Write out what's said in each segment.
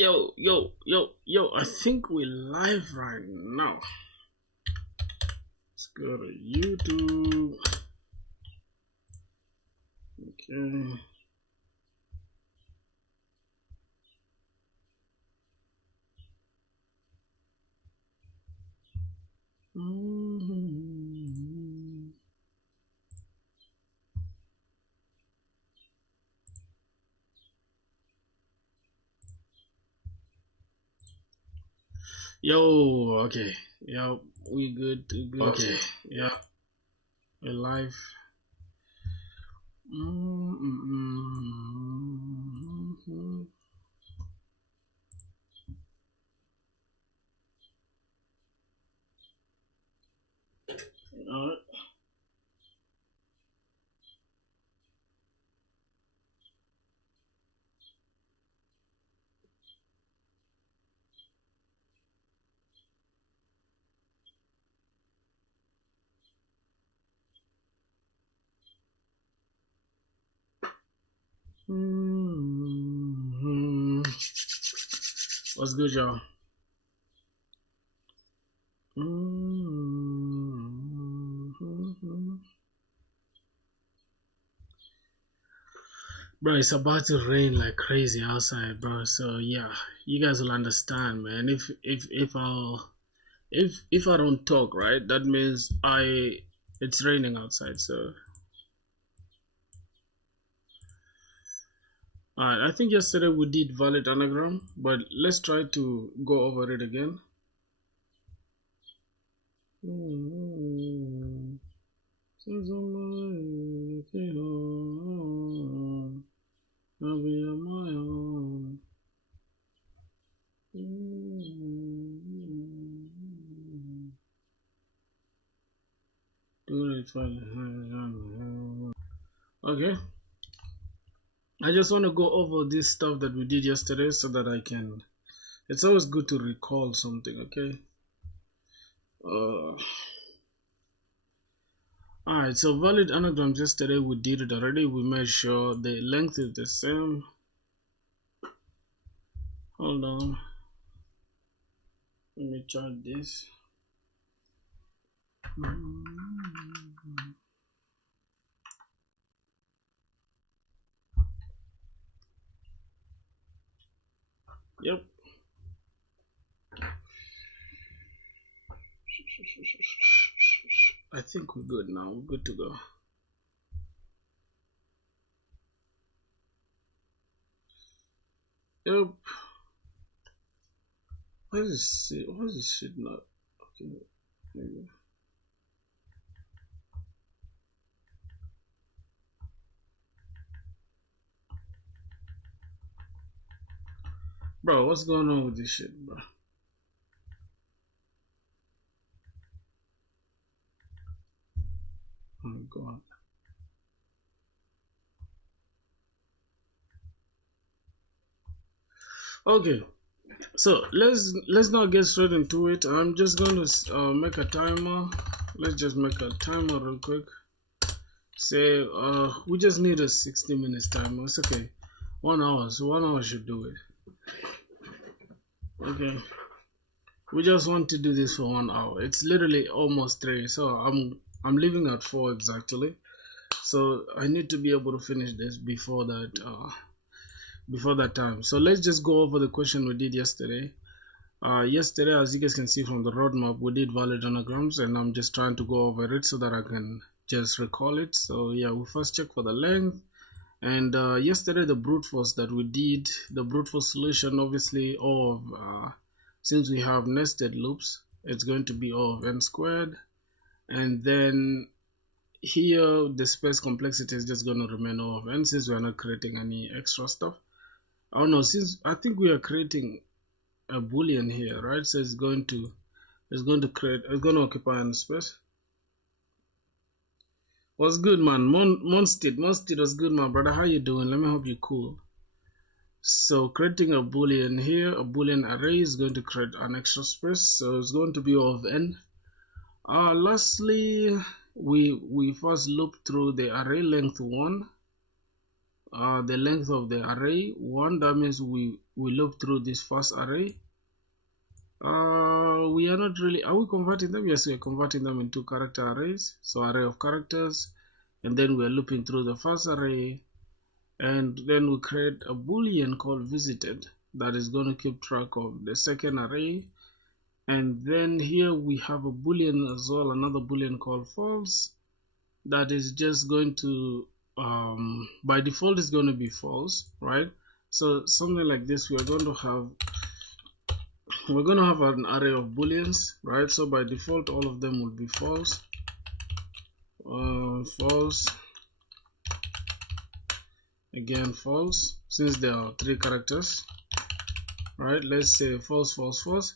Yo, I think we're live right now. Let's go to YouTube. Okay. Yo, okay. Yeah, we good. Okay. Yeah, we're live. Alright. What's good, y'all? Bro, it's about to rain like crazy outside, bro. So yeah, you guys will understand, man. If I don't talk, right, that means it's raining outside. So I think yesterday we did valid anagram, but let's try to go over it again. I'll be on my own. Okay. I just want to go over this stuff that we did yesterday so that I can. It's always good to recall something, okay? Alright, so valid anagrams yesterday we did it already. We made sure the length is the same. Hold on. Let me chart this. Yep. I think we're good now. We're good to go. Yep. Why is this shit not? Okay. Maybe. Bro, what's going on with this shit, bro? Oh my god. Okay, so let's not get straight into it. I'm just going to make a timer. Let's just make a timer real quick. Say we just need a 60 minutes timer. It's okay. 1 hour, so 1 hour should do it. Okay, we just want to do this for 1 hour. It's literally almost 3, so I'm leaving at 4 exactly. So I need to be able to finish this before that time. So let's just go over the question we did yesterday. Yesterday, as you guys can see from the roadmap, we did valid anagrams, and I'm just trying to go over it so that I can just recall it. So yeah, we first check for the length. And yesterday, the brute force that we did, the brute force solution, obviously, since we have nested loops, it's going to be O of n squared. And then here, the space complexity is just going to remain O of n since we are not creating any extra stuff. Oh no, since I think we are creating a boolean here, right? So it's going to occupy any space. What's good, man? Monstead was good, my brother. How you doing? Let me hope you're cool. So creating a boolean here, a boolean array is going to create an extra space. So it's going to be O of n. Lastly, we first loop through the array length 1. the length of the array 1. That means we loop through this first array. We are not really, are we converting them? Yes, we are converting them into character arrays, so array of characters, and then we are looping through the first array, and then we create a boolean called visited that is going to keep track of the second array. And then here we have a boolean as well, another boolean called false, that is just going to by default is going to be false, right? So something like this, we're going to have an array of booleans, right? So by default all of them will be false, false, again false, since there are 3 characters, right? Let's say false, false, false.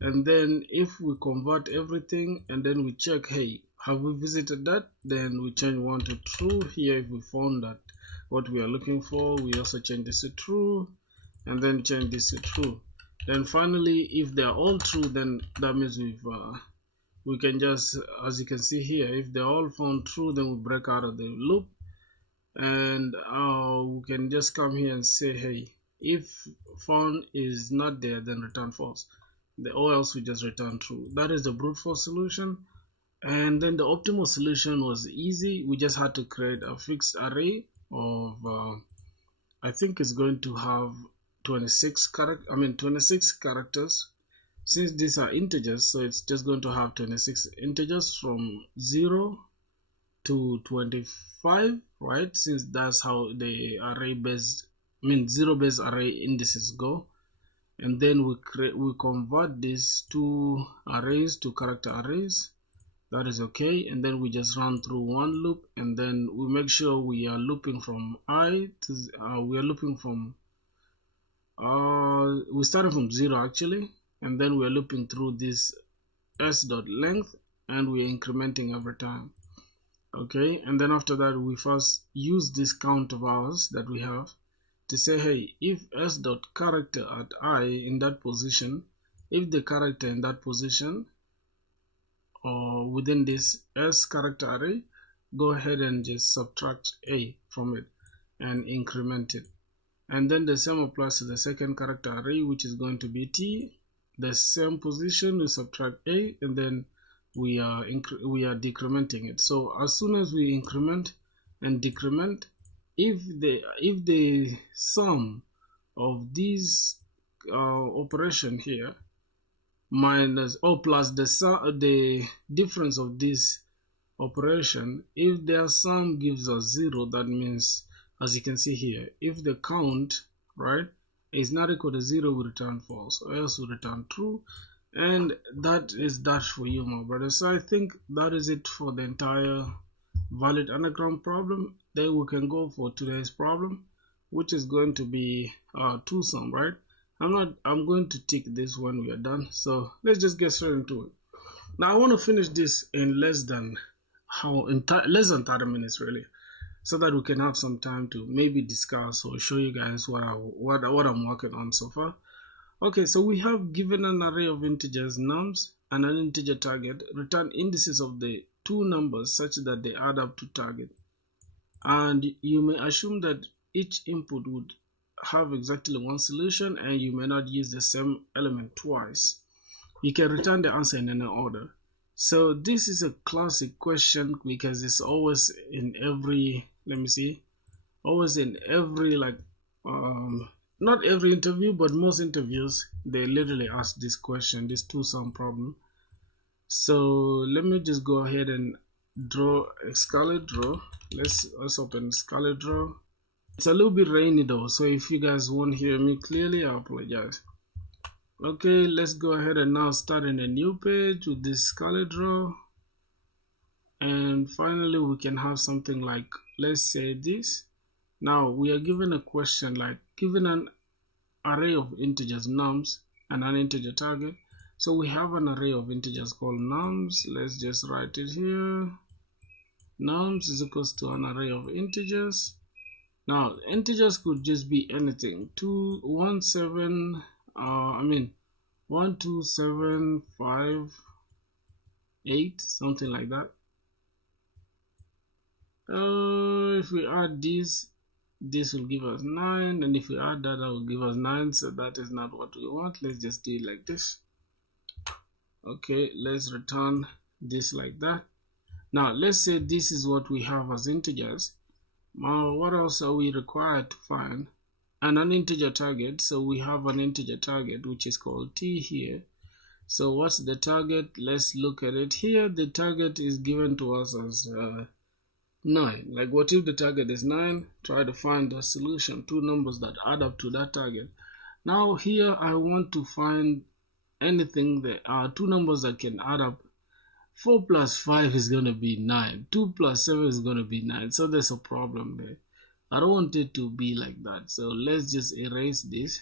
And then if we convert everything and then we check, hey, have we visited that? Then we change 1 to true. Here, if we found that what we are looking for, we also change this to true, and then change this to true. Then finally, if they are all true, then that means we can just, as you can see here, if they're all found true, then we break out of the loop, and we can just come here and say, hey, if found is not there, then return false, or else we just return true. That is the brute force solution. And then the optimal solution was easy. We just had to create a fixed array of I think it's going to have 26 characters. Since these are integers, so it's just going to have 26 integers from 0 to 25, right? Since that's how the array based, zero based array indices go. And then we convert these 2 arrays to character arrays. That is okay. And then we just run through one loop, and then we make sure we are looping from I to we started from 0 actually, and then we are looping through this s.length, and we are incrementing every time. Okay, and then after that we first use this count of ours that we have to say, hey, if s.character at I in that position, if the character in that position or within this s character array, go ahead and just subtract a from it and increment it. And then the same applies to the second character array, which is going to be t. The same position, we subtract a, and then we are decrementing it. So as soon as we increment and decrement, if the sum of these operation here minus plus the difference of this operation, if their sum gives us 0, that means, as you can see here, if the count, right, is not equal to 0, we return false, or else we return true. And that is that for you, my brother. So I think that is it for the entire valid anagram problem. Then we can go for today's problem, which is going to be two sum, right? I'm going to tick this when we are done. So let's just get straight into it. Now I want to finish this in less than 30 minutes really, so that we can have some time to maybe discuss or show you guys what I'm working on so far. Okay, so we have given an array of integers nums and an integer target. Return indices of the two numbers such that they add up to target. And you may assume that each input would have exactly one solution, and you may not use the same element twice. You can return the answer in any order. So this is a classic question because it's always in every, always in every, not every interview, but most interviews, they literally ask this question, this two-sum problem. So let me just go ahead and draw a Scarlet Draw. Let's open Scarlet Draw. It's a little bit rainy though, so if you guys won't hear me clearly, I apologize. Okay, let's go ahead and now start in a new page with this Scarlet Draw. And finally, we can have something like, let's say this. Now we are given a question like, given an array of integers nums and an integer target. So we have an array of integers called nums. Let's just write it here. Nums is equals to an array of integers. Now integers could just be anything. 1, 2, 7, 5, 8, something like that. If we add these, this will give us 9, and if we add that, that will give us 9. So that is not what we want. Let's just do it like this. Okay, let's return this like that. Now let's say this is what we have as integers. Now what else are we required to find? And an integer target. So we have an integer target which is called t here. So what's the target? Let's look at it here. The target is given to us as 9. Like, what if the target is 9? Try to find the solution, two numbers that add up to that target. Now here I want to find anything that are two numbers that can add up. 4 plus 5 is going to be 9. 2 plus 7 is going to be 9. So there's a problem there. I don't want it to be like that. So let's just erase this.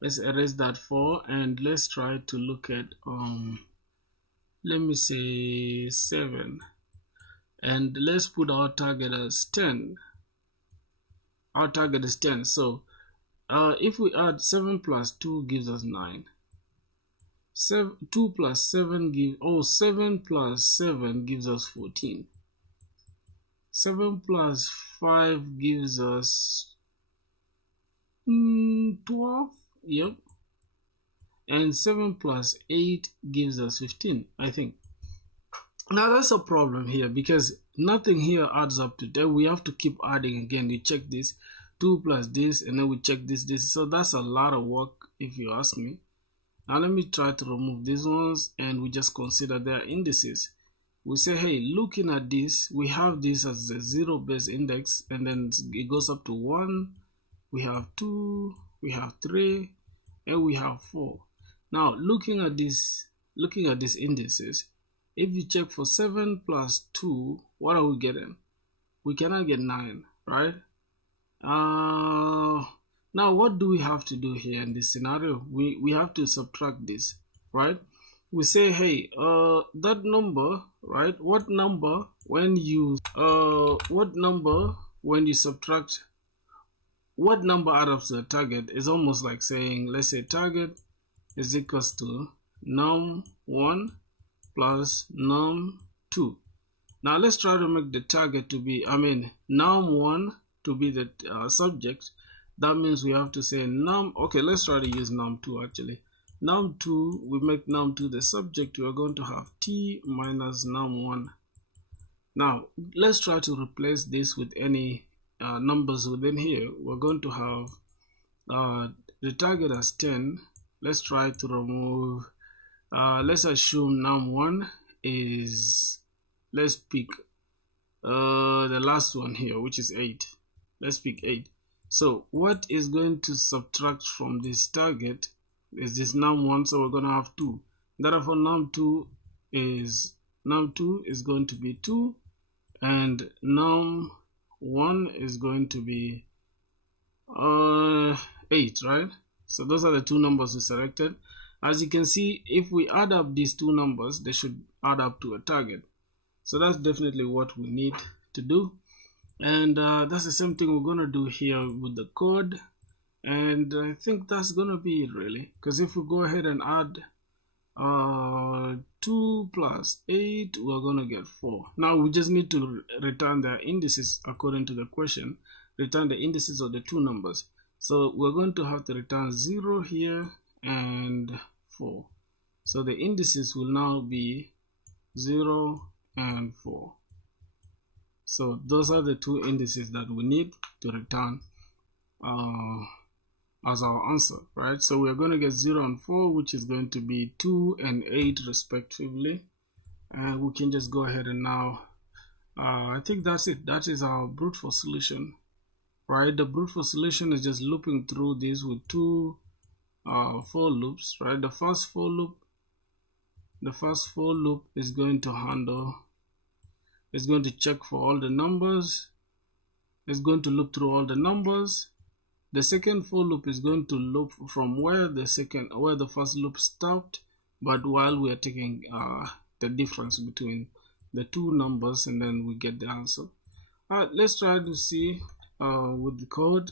Let's erase that 4, and let's try to look at let me say 7, and let's put our target as 10. Our target is 10. So if we add 7 plus 2 gives us 9. 2 plus 7 gives 7 plus 7 gives us 14. 7 plus 5 gives us 12. Yep. And 7 plus 8 gives us 15, I think. Now that's a problem here because nothing here adds up to that. We have to keep adding again. You check this, 2 plus this, and then we check this. So that's a lot of work if you ask me. Now let me try to remove these ones, and we just consider their indices. We say, hey, looking at this, we have this as a 0 base index, and then it goes up to 1. We have 2, we have 3, and we have 4. Now looking at these indices, if you check for 7 plus 2, what are we getting? We cannot get 9, right? Now what do we have to do here in this scenario? We have to subtract this, right? We say, hey, that number, right? What number when you subtract, what number out of the target is almost like saying, let's say target is equals to num1 plus num2. Now let's try to make the target to be, num1 to be the subject. That means we have to say okay, let's try to use num2 actually. Num2, we make num2 the subject. We are going to have t minus num1. Now let's try to replace this with any numbers within here. We're going to have the target as 10. Let's try to remove, let's assume num1 is, let's pick the last one here, which is 8. Let's pick 8. So what is going to subtract from this target is this num1, so we're going to have 2. Therefore num2 is going to be 2, and num1 is going to be 8, right? So those are the two numbers we selected. As you can see, if we add up these two numbers, they should add up to a target. So that's definitely what we need to do. And that's the same thing we're going to do here with the code. And I think that's going to be it really. Because if we go ahead and add 2 plus 8, we're going to get 4. Now we just need to return the indices according to the question. Return the indices of the two numbers. So we're going to have to return 0 here and 4. So the indices will now be 0 and 4. So those are the two indices that we need to return as our answer, right? So we're going to get 0 and 4, which is going to be 2 and 8 respectively. And we can just go ahead and now, I think that's it. That is our brute force solution, right? The brute force solution is just looping through this with two for loops, right? The first for loop is going to handle, it's going to check for all the numbers, it's going to loop through all the numbers. The second for loop is going to loop from where the first loop stopped, but while we are taking the difference between the two numbers, and then we get the answer. Let's try to see with the code.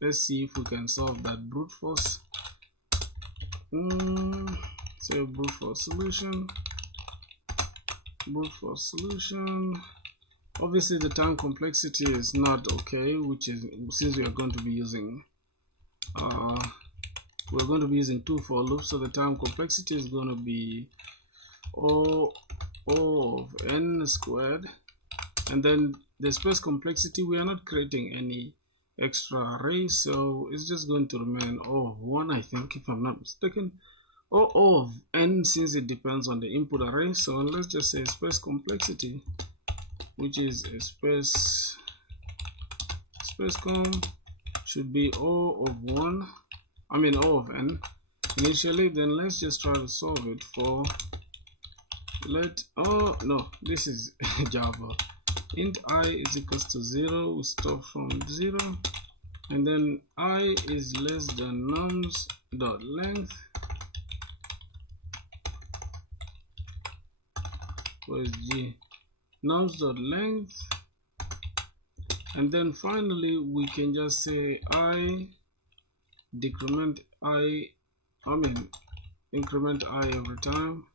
Let's see if we can solve that brute force. Say brute force solution. Obviously the time complexity is not okay, which is since we are going to be using two for loops, so the time complexity is going to be O of n squared, and then the space complexity, we are not creating any extra array, so it's just going to remain O of 1, I think, if I'm not mistaken. O of n, since it depends on the input array, so let's just say space complexity, which is a space com, should be O of 1, I mean O of n initially. Then let's just try to solve it for this is Java. Int I is equals to 0, we start from 0, and then I is less than nums dot length. Where's G? Nums dot length, and then finally we can just say I decrement increment I every time,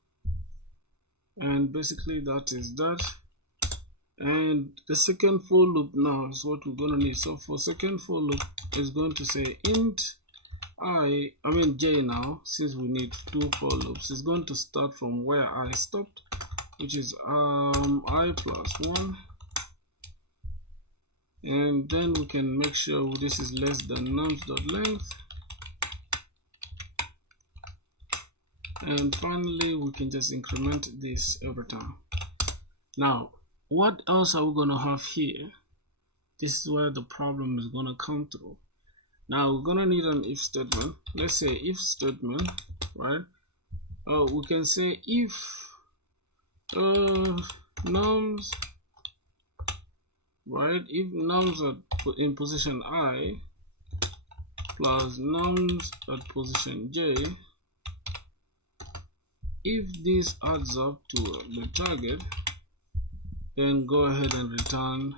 and basically that is that. And the second for loop now is what we're going to need. So for second for loop is going to say int j now, since we need two for loops, is going to start from where I stopped, which is I plus 1, and then we can make sure this is less than nums dot length, and finally we can just increment this every time. Now what else are we going to have here? This is where the problem is going to come through. Now we're going to need an if statement. Let's say if statement, right? We can say if nums, right? If nums are in position I plus nums at position j, if this adds up to the target, then go ahead and return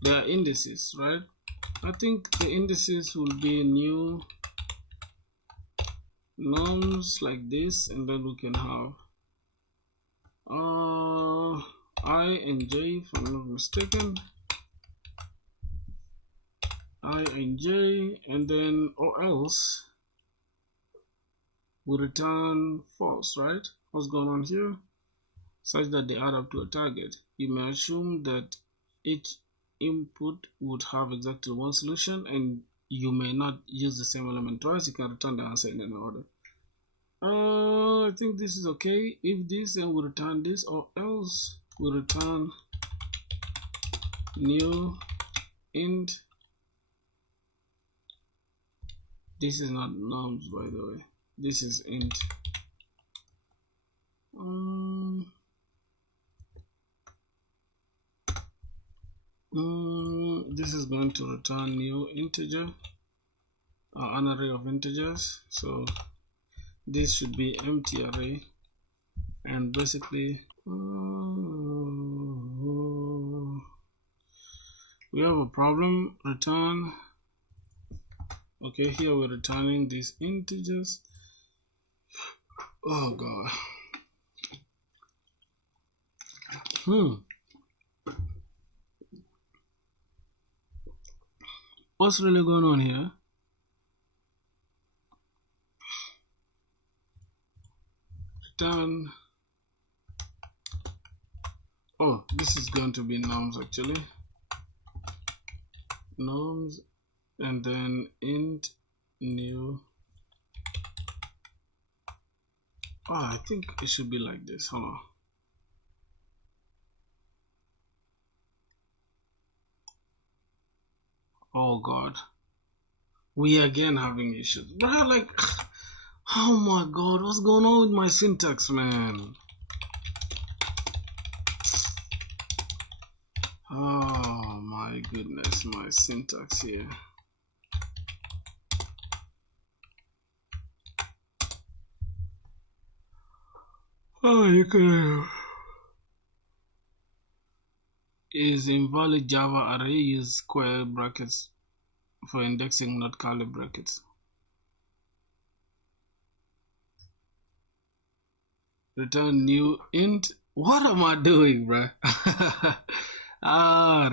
their indices, right? I think the indices will be new nums like this, and then we can have I and j, if I'm not mistaken, I and j, and then or else we return false, right? What's going on here? Such that they add up to a target. You may assume that each input would have exactly one solution, and you may not use the same element twice. You can return the answer in an order. I think this is okay. If this, then we return this, or else we return new int. This is not nums, by the way. This is int. This is going to return new integer, an array of integers. So this should be empty array, and basically we have a problem. Return. Okay, here we're returning these integers. Oh god. What's really going on here? Return. Oh, this is going to be nums actually. Nums, and then int new. Oh, I think it should be like this. Hold on. Oh god, we again having issues, bro. Like, oh my god, what's going on with my syntax, man? Oh my goodness, my syntax here. Oh, you could is invalid Java array, use square brackets for indexing, not curly brackets. Return new int What am I doing, bro?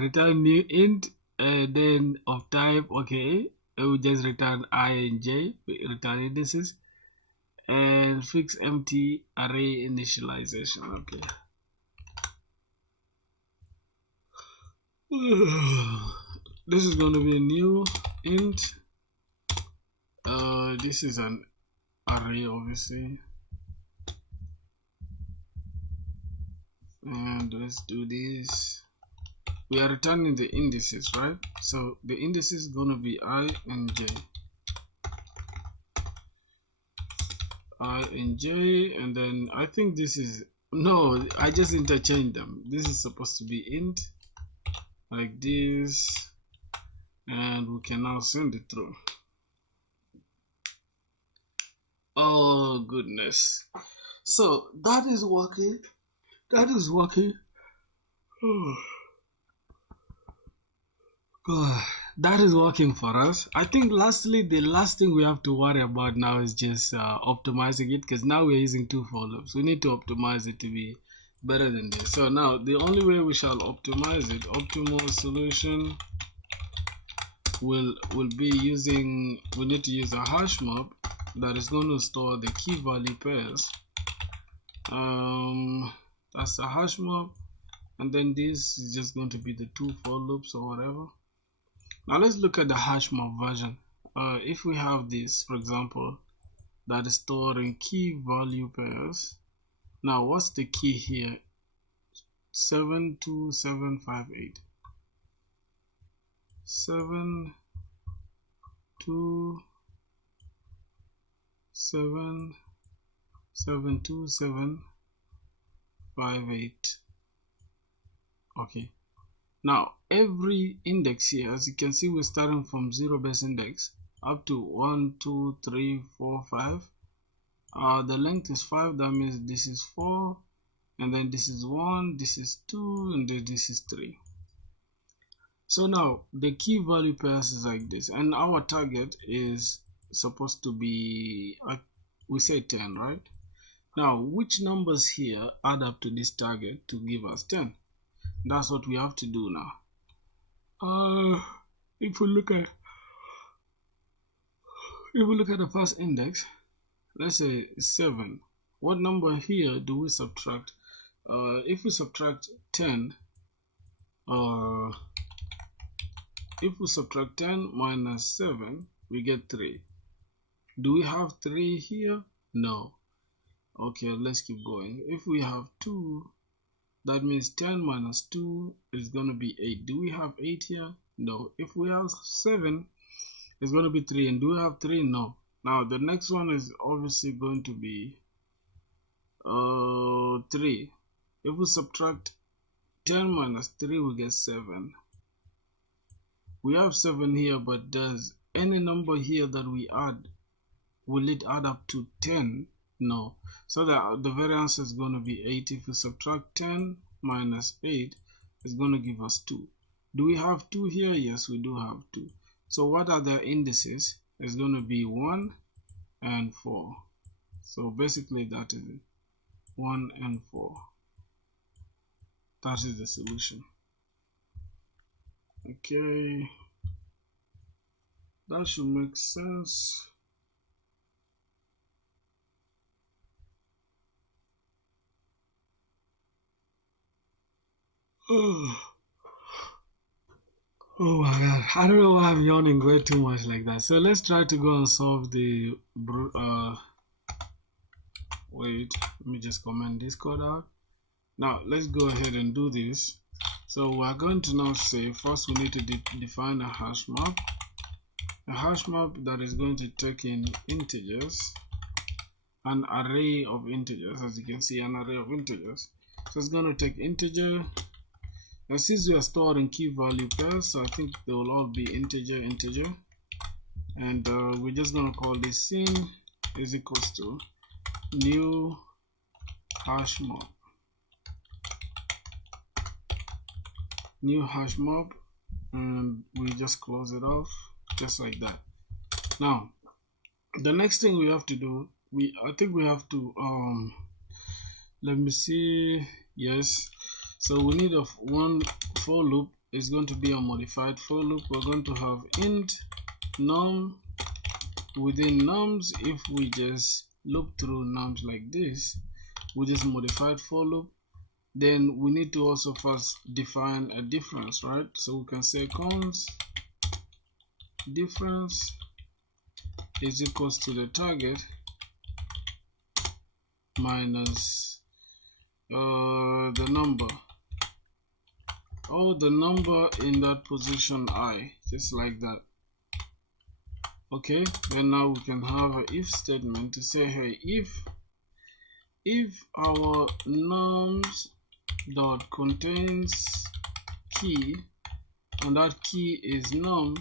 Return new int, then of type, okay. We just return I and J, return indices, and fix empty array initialization, okay. This is going to be a new int. This is an array, obviously. And let's do this. We are returning the indices, right? So the indices is going to be I and J. I and J, and then I think this is, no, I just interchanged them. This is supposed to be int, like this, and we can now send it through. Oh goodness. So that is working. That is working. God, that is working for us. I think lastly, the last thing we have to worry about now is just optimizing it, because now we're using 2 for loops. We need to optimize it to be better than this. So now the only way we shall optimize it, optimal solution will be using, we need to use a hash map that is going to store the key value pairs. That's the hash map, and then this is just going to be the 2 for loops or whatever. Now let's look at the hash map version. If we have this, for example, that is storing key value pairs. Now what's the key here? 72758. 72758. Okay. Now every index here, as you can see, we're starting from 0 base index up to 1, 2, 3, 4, 5. The length is 5. That means this is 4, and then this is 1, this is 2, and then this is 3. So now the key value pairs is like this, and our target is supposed to be, we say 10, right? Now which numbers here add up to this target to give us 10? That's what we have to do now. If we look at the first index, let's say 7. What number here do we subtract? If we subtract 10, if we subtract 10 minus 7, we get 3. Do we have 3 here? No. Okay, let's keep going. If we have 2, that means 10 minus 2 is going to be 8. Do we have 8 here? No. If we have 7, it's going to be 3. And do we have 3? No. Now the next one is obviously going to be 3. If we subtract 10 minus 3, we get 7. We have 7 here, but does any number here that we add, will it add up to 10? No. So that the variance is going to be 8. If we subtract 10 minus 8, it's going to give us 2. Do we have 2 here? Yes, we do have 2. So what are the indices? It's going to be 1 and 4. So basically that is it. 1 and 4. That is the solution. Okay, that should make sense. Oh my god, I don't know why I'm yawning way too much like that. So let's try to go and solve the wait, let me just comment this code out. Now let's go ahead and do this. So we're going to now say, first we need to define a hash map that is going to take in integers, an array of integers. As you can see, an array of integers. So it's going to take integer, and since we are storing key value pairs, so I think they will all be integer, and we're just going to call this scene is equals to new hash map. And we just close it off just like that. Now the next thing we have to do, I think we have to let me see, Yes. So we need one for loop. Is going to be a modified for loop. We're going to have int num. Within nums, if we just loop through nums like this with this modified for loop, then we need to also first define a difference, right? So we can say const difference is equals to the target minus the number, the number in that position I, just like that. Okay, then now we can have a if statement to say, hey, if our nums dot contains key and that key is num,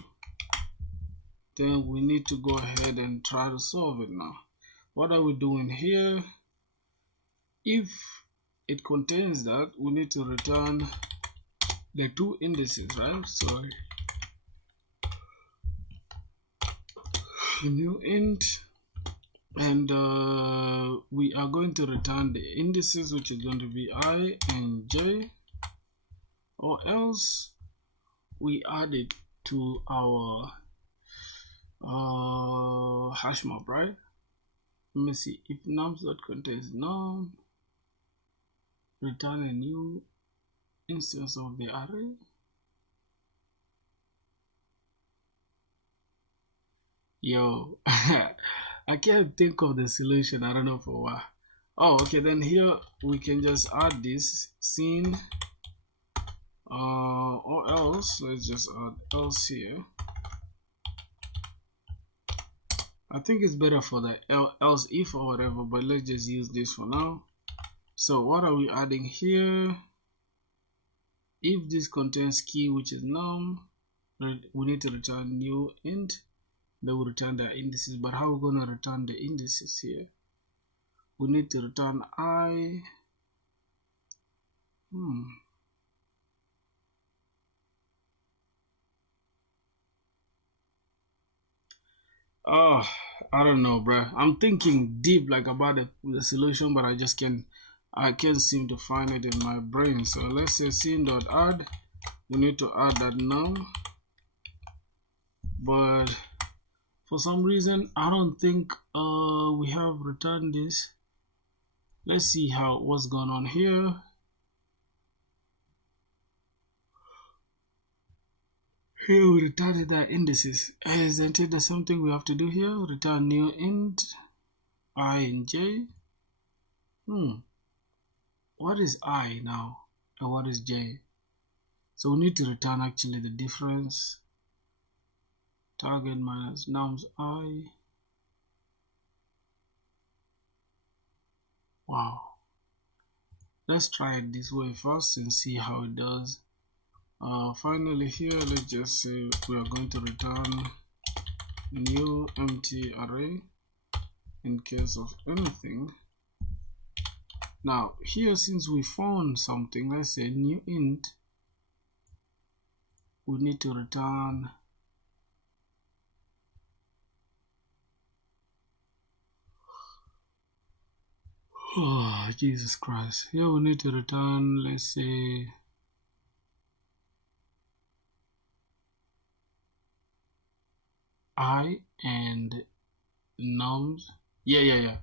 then we need to go ahead and try to solve it now. What are we doing here? If it contains that, we need to return the two indices, right? So new int, and we are going to return the indices, which is going to be I and j, or else we add it to our hash map, right? Let me see. If nums dot contains num, return a new instance of the array. Yo, I can't think of the solution. I don't know for why. Oh, okay. Then here we can just add this scene, or else let's just add else here. I think it's better for the else if or whatever, but let's just use this for now. So what are we adding here? If this contains key, which is num, we need to return new int. They will return the indices, but how are we going to return the indices here? We need to return I. Oh, I don't know, bro. I'm thinking deep like about the solution, but I can't seem to find it in my brain. So let's say scene.add. We need to add that num, but for some reason I don't think we have returned this. Let's see what's going on here. Here we returned the indices. Isn't it the same thing we have to do here? Return new int I and j. What is I now and what is j? So we need to return actually the difference. Target minus nums I. Wow. Let's try it this way first and see how it does. Finally here, let's just say we are going to return new empty array in case of anything. Now here, since we found something, let's say new int, we need to return oh Jesus Christ. Here we need to return, let's say I and nums. Yeah.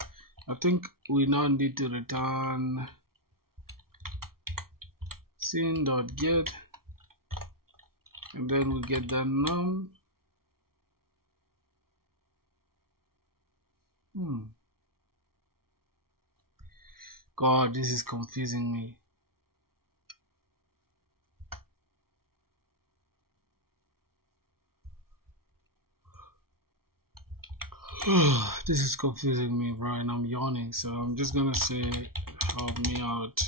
I think we now need to return scene.get, and then we get the num. God, this is confusing me. This is confusing me, bro, and I'm yawning, so I'm just gonna say help me out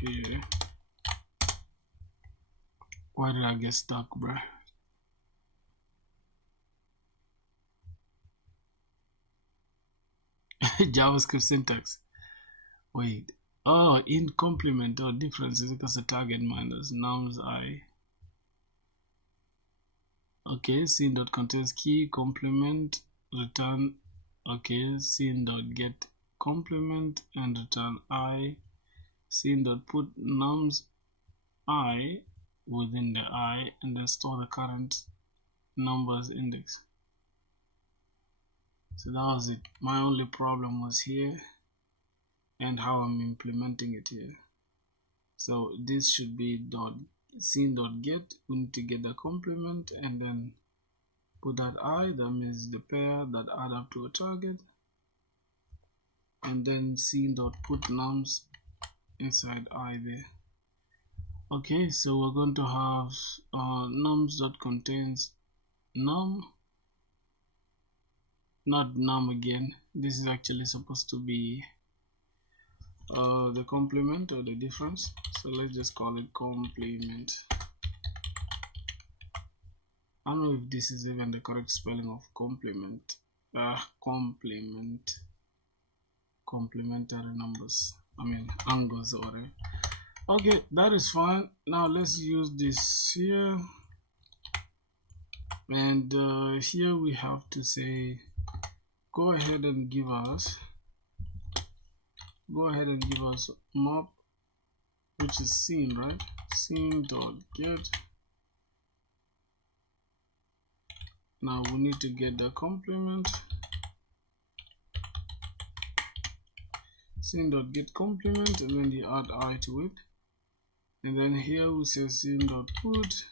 here. Why did I get stuck, bro? JavaScript syntax. Wait. Oh, in complement or difference is equals to target minus nums I. Okay, scene.contains key complement return. Okay, scene.get complement and return I. scene dot put nums I within the I and then store the current numbers index. So that was it. My only problem was here and how I'm implementing it here. So this should be dot scene dot get. We need to get the complement and then put that I, that means the pair that add up to a target, and then scene dot put nums inside I there. Okay, so we're going to have nums that contains num, not num again. This is actually supposed to be the complement or the difference, so let's just call it complement. I don't know if this is even the correct spelling of complement. Complementary numbers, I mean angles or whatever. Okay, that is fine. Now let's use this here, and here we have to say go ahead and give us map, which is scene, right? Scene dot get. Now we need to get the complement. Scene dot get complement, and then you add I to it, and then here we say scene dot put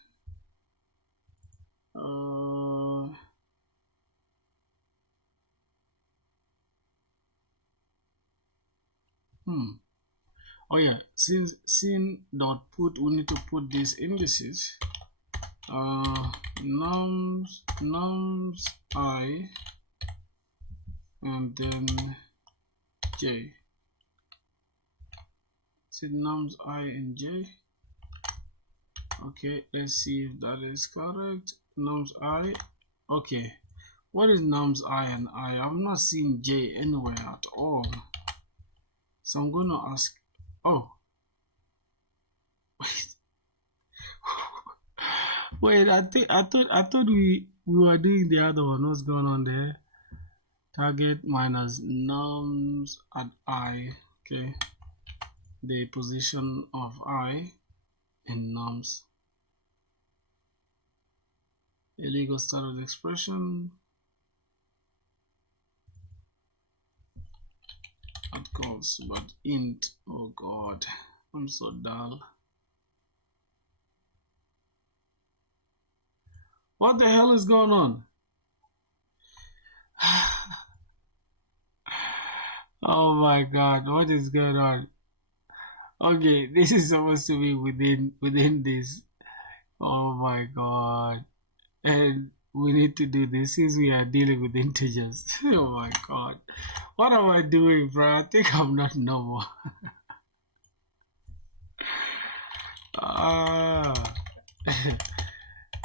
oh yeah, since scene dot put, we need to put these indices nums I and then j. Nums I and j. Okay, let's see if that is correct. Nums I. Okay, what is nums I and I? I'm not seeing j anywhere at all, so I'm gonna ask. Oh, wait. I thought we were doing the other one. What's going on there? Target minus nums at I. Okay, the position of I in nums. Illegal started expression at calls, but int. Oh god, I'm so dull. What the hell is going on? Oh my god, what is going on? Okay, this is supposed to be within this. Oh my god. And we need to do this since we are dealing with integers. Oh my god. What am I doing, bro? I think I'm not normal.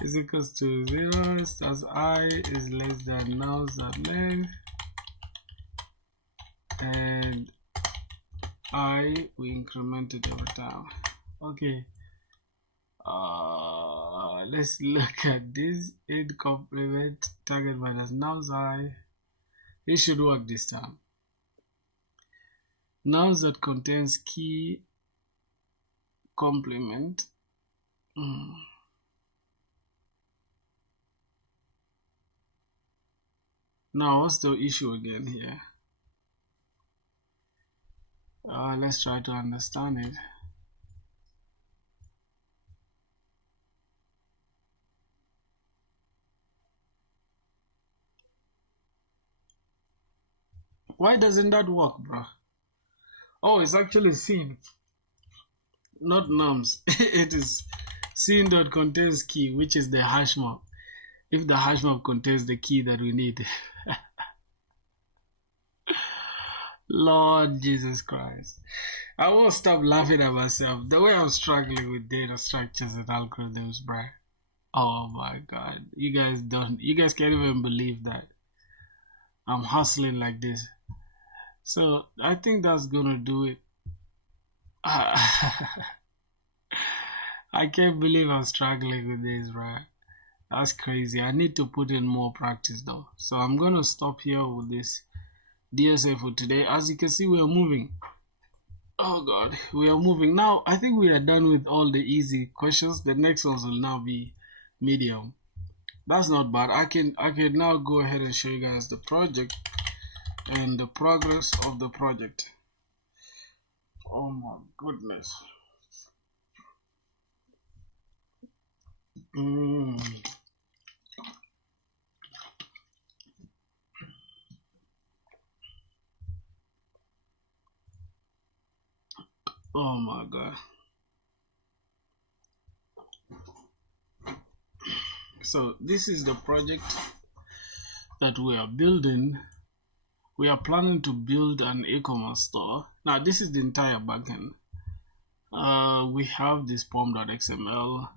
Is equals to 0 as I is less than nums.length, and I we increment it over time. Okay. Let's look at this. Int complement target minus nums I. It should work this time. Nums that contains key complement. Now what's the issue again here? Let's try to understand it. Why doesn't that work, bro? Oh, it's actually scene, not nums. It is scene dot contains key, which is the hash map. If the hash map contains the key that we need. Lord Jesus Christ. I won't stop laughing at myself. The way I'm struggling with data structures and algorithms, bro. Oh my god. You guys can't even believe that I'm hustling like this. So I think that's gonna do it. I can't believe I'm struggling with this, right? That's crazy. I need to put in more practice though. So I'm gonna stop here with this DSA for today. As you can see, we are moving. Oh god, we are moving now. I think we are done with all the easy questions. The next ones will now be medium. That's not bad. I can now go ahead and show you guys the project and the progress of the project. Oh my goodness. Mm. Oh my god. So this is the project that we are building. We are planning to build an e-commerce store. Now this is the entire backend. We have this pom.xml.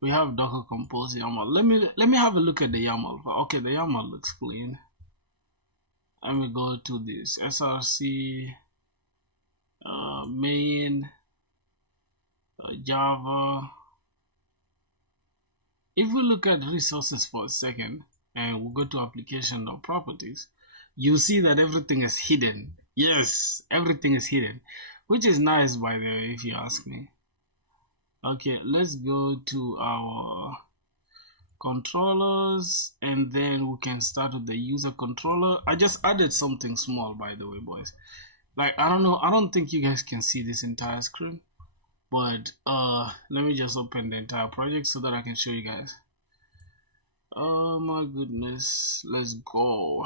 We have Docker Compose YAML. Let me have a look at the YAML. Okay, the YAML looks clean. Let me go to this src main Java. If we look at resources for a second and we go to application or properties, you see that everything is hidden. Yes, everything is hidden, which is nice, by the way, if you ask me. Okay, let's go to our controllers and then we can start with the user controller. I just added something small, by the way, boys. Like, I don't know, I don't think you guys can see this entire screen, but let me just open the entire project so that I can show you guys. Oh my goodness, let's go.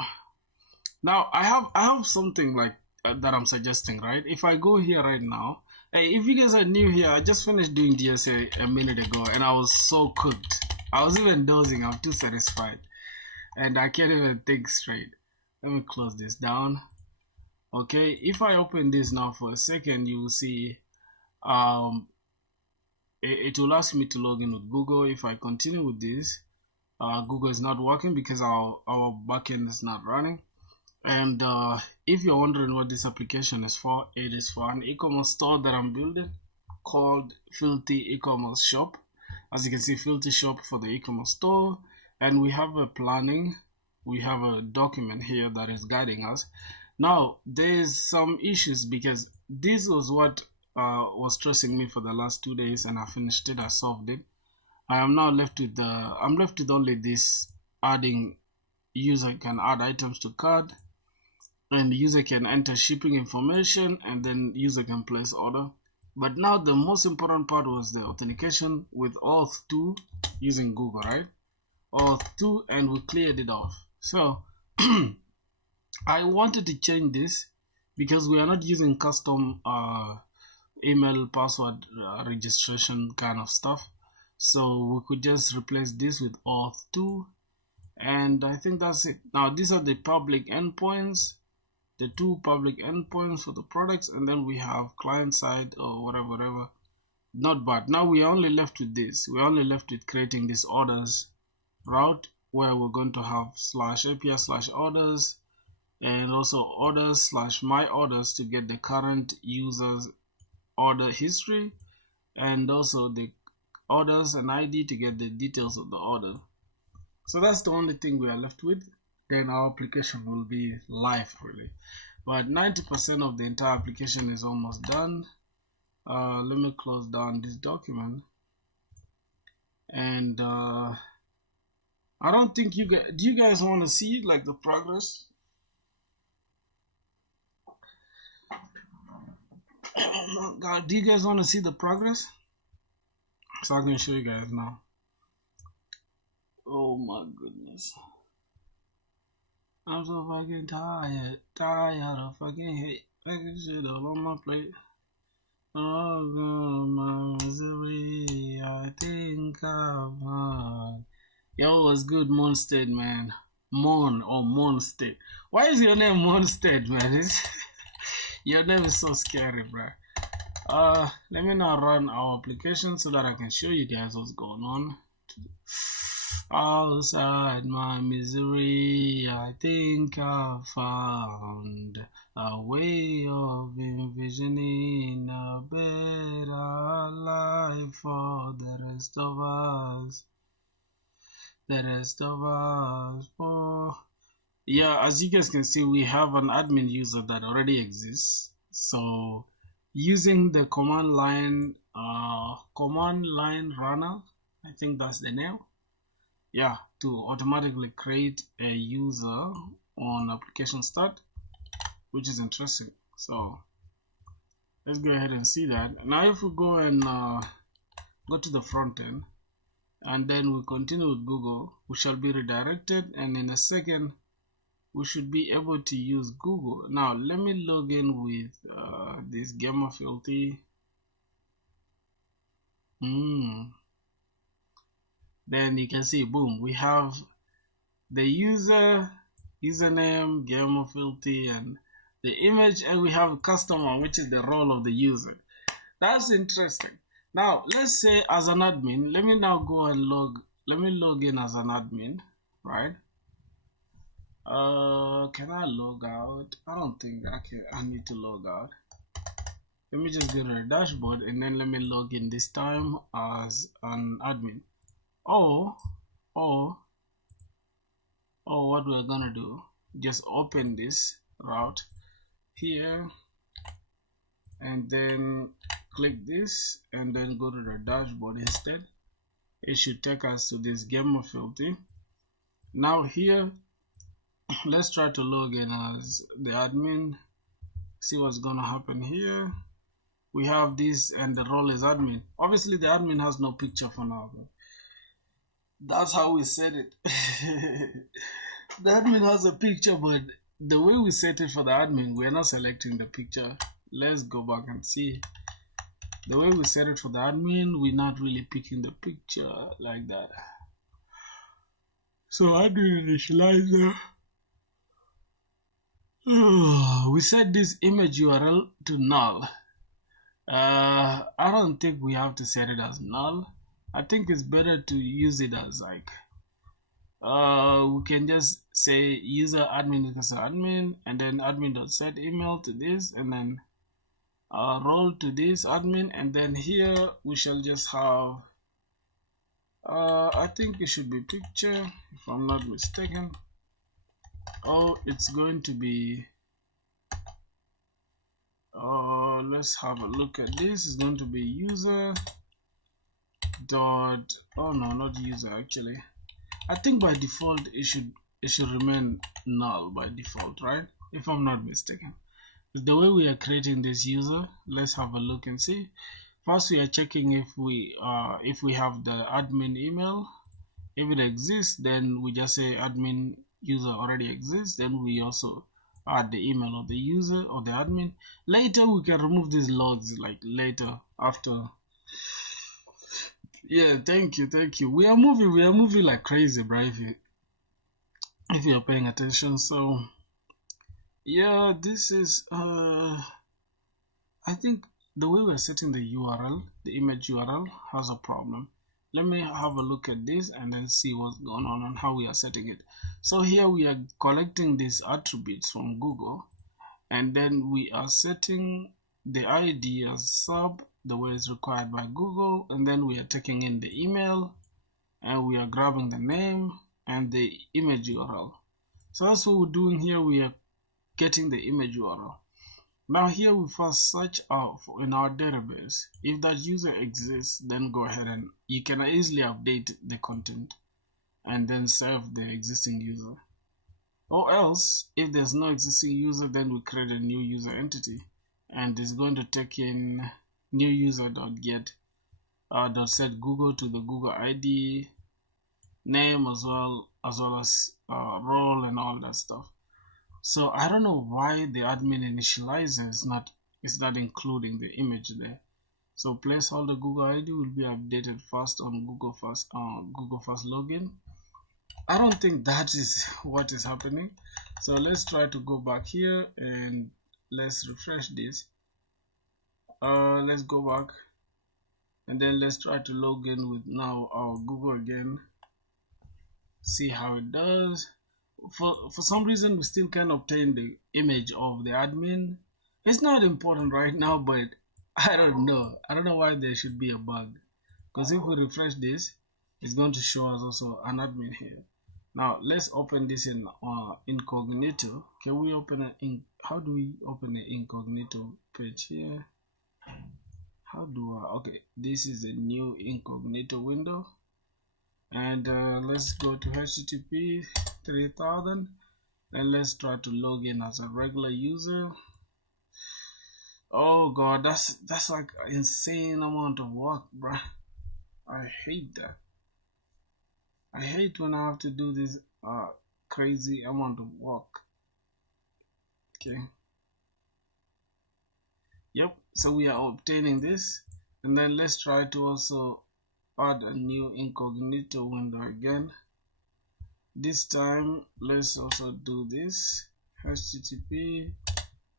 Now I have something like that I'm suggesting, right? If I go here right now, hey, if you guys are new here, I just finished doing DSA a minute ago and I was so cooked. I was even dozing. I'm too satisfied and I can't even think straight. Let me close this down. Okay, if I open this now for a second, you will see it will ask me to log in with Google. If I continue with this, Google is not working because our backend is not running. And if you're wondering what this application is for, it is for an e-commerce store that I'm building called Filthy E-commerce Shop. As you can see, Filthy Shop for the e-commerce store. And we have a planning. We have a document here that is guiding us. Now, there's some issues because this was what was stressing me for the last 2 days, and I finished it. I solved it. I am now left with I'm left with only this adding. User can add items to cart, and the user can enter shipping information, and then user can place order. But now the most important part was the authentication with Auth2 using Google, right? Auth2, and we cleared it off. So I wanted to change this because we are not using custom email password registration kind of stuff. So we could just replace this with Auth2, and I think that's it. Now these are the public endpoints, the two public endpoints for the products, and then we have client side or whatever. Not bad. Now we are only left with this. We're only left with creating this orders route where we're going to have /API/orders and also orders/my orders to get the current user's order history, and also the orders and ID to get the details of the order. So that's the only thing we are left with. Then our application will be live really. But 90% of the entire application is almost done. Let me close down this document. And I don't think you guys, do you guys want to see like the progress? Oh God, do you guys want to see the progress? So I can show you guys now. Oh my goodness. I'm so fucking tired of fucking hate. Fucking shit all on my plate. Oh God, my misery, I think I've had. Yo, what's good, Monstead, man? Monstead. Why is your name Monstead, man? Your name is so scary, bro. Let me now run our application so that I can show you guys what's going on. Outside my misery, I think I've found a way of envisioning a better life for the rest of us. Oh. Yeah, as you guys can see, we have an admin user that already exists. So using the command line runner, I think that's the name, yeah, to automatically create a user on application start, which is interesting. So let's go ahead and see that. Now if we go and go to the front end and then we continue with Google, we shall be redirected, and in a second we should be able to use Google. Now let me log in with this Gamer Filthy. Then you can see, boom, we have the username Gamer Filthy and the image, and we have customer, which is the role of the user. That's interesting. Now let's say as an admin, let me now go and log in as an admin, right? Can I log out? I don't think I need to log out. Let me just go to the dashboard and then let me log in this time as an admin. Or what we're gonna do, just open this route here and then click this and then go to the dashboard instead. It should take us to this Gamer Filthy. Now here, let's try to log in as the admin, see what's gonna happen here. We have this and the role is admin. Obviously the admin has no picture for now, though. That's how we set it. The admin has a picture, but the way we set it for the admin, we're not selecting the picture. Let's go back and see. The way we set it for the admin, we're not really picking the picture like that. So admin initializer. We set this image URL to null. I don't think we have to set it as null. I think it's better to use it as like we can just say user admin equals admin and then admin.set email to this and then role to this admin, and then here we shall just have I think it should be picture if I'm not mistaken. Oh, it's going to be let's have a look at this. It's going to be user dot, oh no, not user actually. I think by default it should remain null by default, right? If I'm not mistaken. The way we are creating this user, let's have a look and see. First we are checking if we have the admin email. If it exists, then we just say admin user already exists, then we also add the email of the user or the admin. Later we can remove these logs, like later after. Yeah, thank you. We are moving like crazy, bro, if you're paying attention. So yeah, this is I think the way we're setting the URL, the image URL, has a problem. Let me have a look at this and then see what's going on and how we are setting it. So here we are collecting these attributes from Google, and then we are setting the ID as sub, the way it's required by Google, and then we are taking in the email and we are grabbing the name and the image URL. So that's what we're doing here. We are getting the image URL. Now here we first search out in our database. If that user exists, then go ahead and you can easily update the content and then save the existing user. Or else, if there's no existing user, then we create a new user entity, and it's going to take in new user.get .set Google to the Google ID, name as well as role and all that stuff. So I don't know why the admin initializer is not including the image there. So placeholder Google ID will be updated first on Google First login. I don't think that is what is happening. So let's try to go back here and let's refresh this. Let's go back and then let's try to log in with now our Google again. See how it does. For some reason we still can't obtain the image of the admin. It's not important right now, but I don't know why there should be a bug, because if we refresh this, it's going to show us also an admin here. Now let's open this in incognito. Can we open it in, how do we open the incognito page here? how do I, okay, this is a new incognito window, and let's go to HTTP 3000, and let's try to log in as a regular user. Oh god, that's like an insane amount of work, bruh. I hate that. I hate when I have to do this crazy amount of work. Okay. Yep, so we are obtaining this, and then let's try to also add a new incognito window again. This time let's also do this HTTP,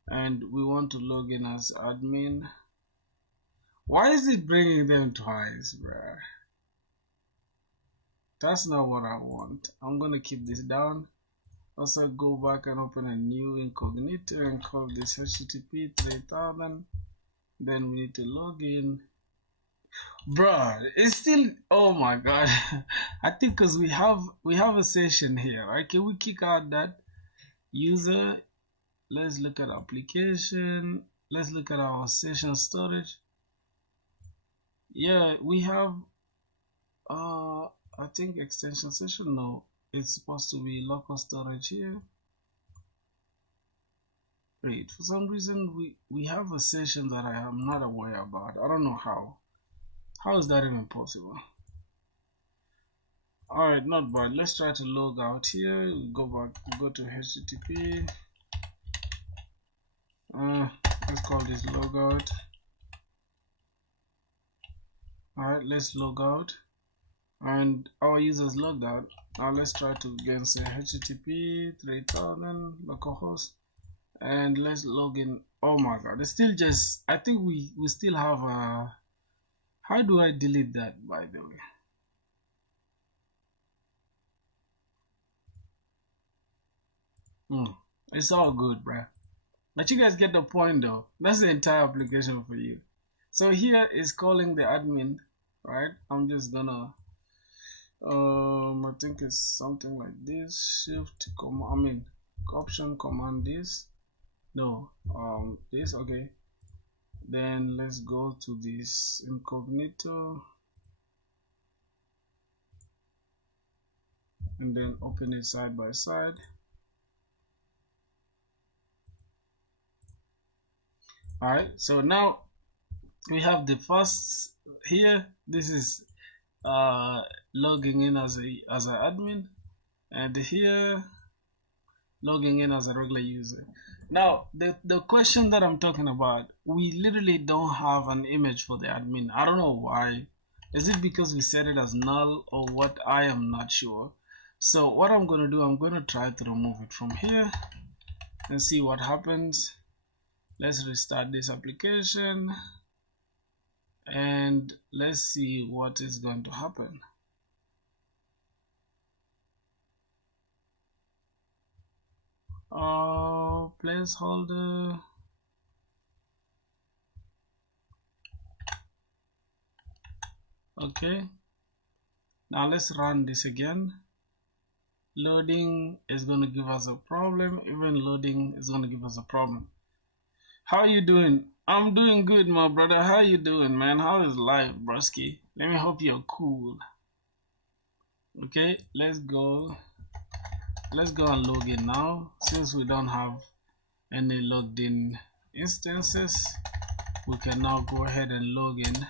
and we want to log in as admin. Why is it bringing them twice, bruh? That's not what I want. I'm gonna keep this down. Also go back and open a new incognito and call this HTTP 3000. Then we need to log in. Bruh, it's still, oh my god. I think because we have a session here, right? Can we kick out that user? Let's look at application. Let's look at our session storage. Yeah, we have I think extension session. No, it's supposed to be local storage here. Wait, for some reason we have a session that I am not aware about. I don't know how. How is that even possible? Alright, not bad. Let's try to log out here. Go back, go to HTTP. Let's call this logout. Alright, let's log out. And our users logged out. Now let's try to again say HTTP 3000 localhost, and let's log in. Oh my god, it's still just, I think we still have a, how do I delete that, by the way? It's all good, bruh. But you guys get the point though. That's the entire application for you. So here is calling the admin, right? I'm just gonna I think it's something like this. Shift command, option command this. No, this, okay. Then let's go to this incognito and then open it side by side. Alright, so now we have the first here. This is logging in as an admin, and here logging in as a regular user. Now the question that I'm talking about, we literally don't have an image for the admin. I don't know why. Is it because we set it as null or what? I am not sure. So what I'm going to do, I'm going to try to remove it from here and see what happens. Let's restart this application and let's see what is going to happen. Placeholder. Okay, now let's run this again. Loading is going to give us a problem. Even loading is going to give us a problem. How you doing? I'm doing good, my brother. How you doing, man? How is life, broski? Let me hope you're cool. Okay, let's go and log in now. Since we don't have any logged in instances, we can now go ahead and log in.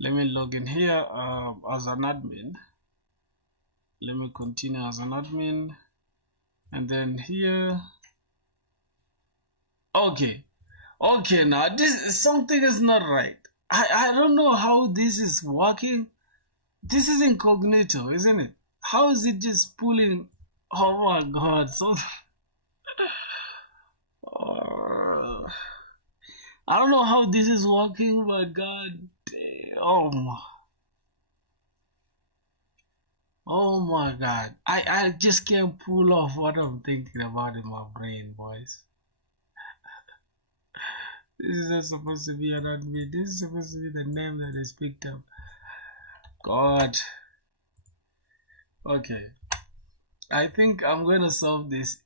Let me log in here as an admin. Let me continue as an admin, and then here. Okay, now this, something is not right. I don't know how this is working. This is incognito, isn't it? How is it just pulling? Oh my god, so I don't know how this is working, but god damn. Oh my god, I just can't pull off what I'm thinking about in my brain, boys. This is not supposed to be an admin. This is supposed to be the name that is picked up. God. Okay. I think I'm going to solve this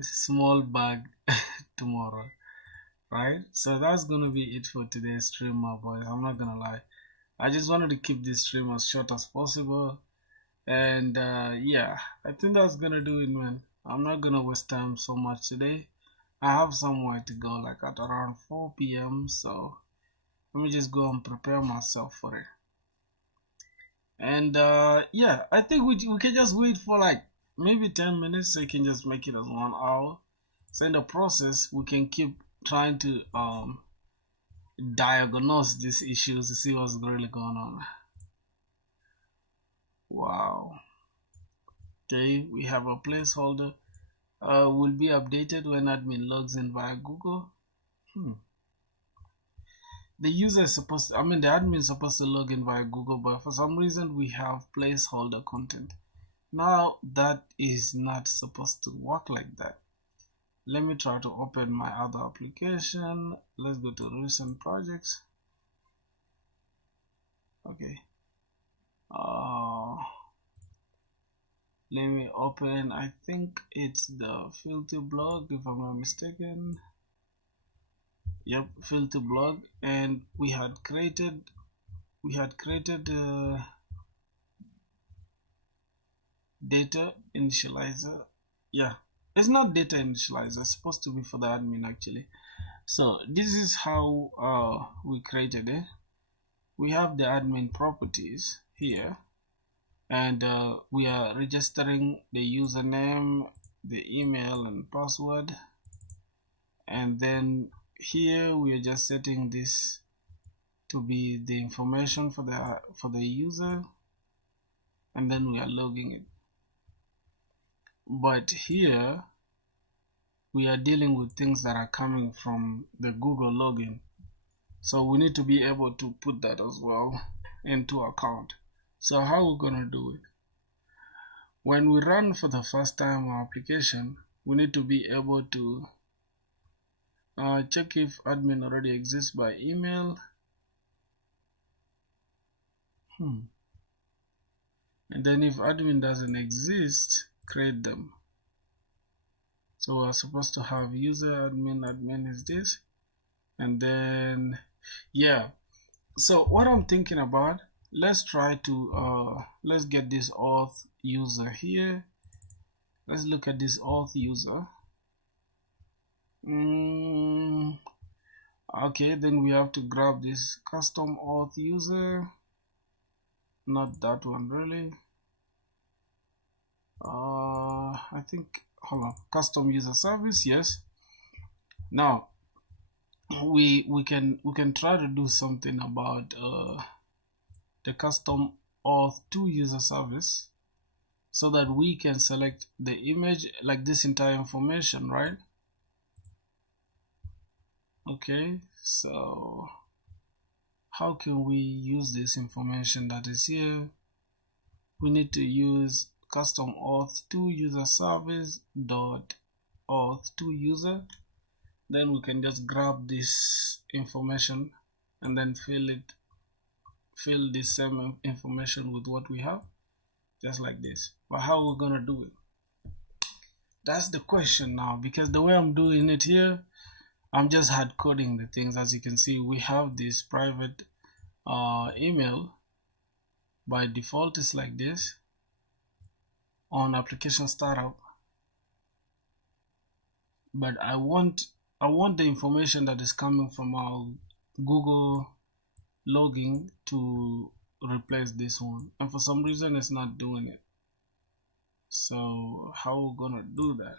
small bug tomorrow. right? So that's gonna be it for today's stream, my boys. I'm not gonna lie, I just wanted to keep this stream as short as possible. And yeah, I think that's gonna do it, man. I'm not gonna waste time so much today. I have somewhere to go like at around 4 p.m. So let me just go and prepare myself for it. And yeah, I think we can just wait for like maybe 10 minutes so you can just make it as 1 hour. So in the process, we can keep trying to diagnose these issues to see what's really going on. Wow. Okay, we have a placeholder. Will be updated when admin logs in via Google. The user is supposed to, I mean the admin is supposed to log in via Google, but for some reason we have placeholder content. Now that is not supposed to work like that. Let me try to open my other application. Let's go to recent projects. Okay. Let me open, I think it's the filter blog if I'm not mistaken. Yep, filter blog, and we had created data initializer. Yeah, it's not data initializer, it's supposed to be for the admin actually. So this is how we created it. We have the admin properties here, and we are registering the username, the email and password, and then here we are just setting this to be the information for the user, and then we are logging it. But here we are dealing with things that are coming from the Google login, so we need to be able to put that as well into account. So how we're gonna do it, when we run for the first time our application, we need to be able to check if admin already exists by email. And then if admin doesn't exist, create them. So we're supposed to have user admin is this, and then yeah. So what I'm thinking about, let's try to let's get this auth user here. Let's look at this auth user. Okay, then we have to grab this custom auth user, not that one really. I think, hold on, custom user service, yes. Now we can try to do something about the custom auth to user service, so that we can select the image, like this entire information, right? Okay, so how can we use this information that is here? We need to use custom auth to user service dot auth to user. Then we can just grab this information and then fill this same information with what we have, just like this. But how we're gonna do it, that's the question now, because the way I'm doing it here, I'm just hard coding the things. As you can see, we have this private email by default is like this on application startup, but I want the information that is coming from our Google login to replace this one, and for some reason it's not doing it. So how we're gonna do that?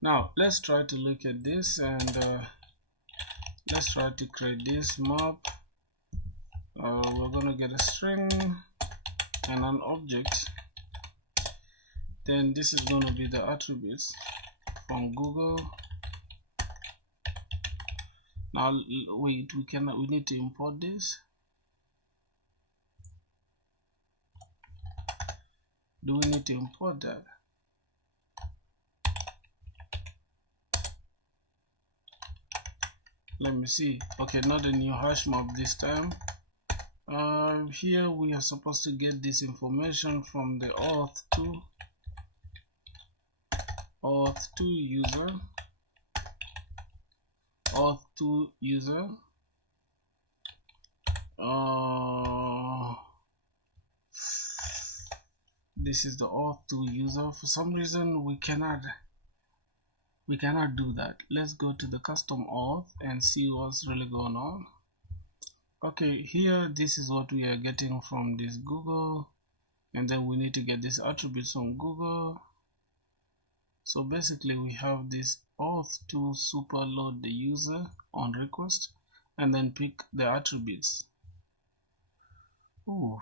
Now let's try to look at this, and let's try to create this map. We're gonna get a string and an object. Then this is gonna be the attributes from Google. Now wait, we need to import this. Do we need to import that? Let me see. Okay, not a new hash map this time. Here we are supposed to get this information from the auth to. auth2 user this is the auth2 user. For some reason we cannot do that. Let's go to the custom auth and see what's really going on. Okay, here this is what we are getting from this Google, and then we need to get these attributes from Google. So basically we have this auth2 super load the user on request and then pick the attributes. Ooh.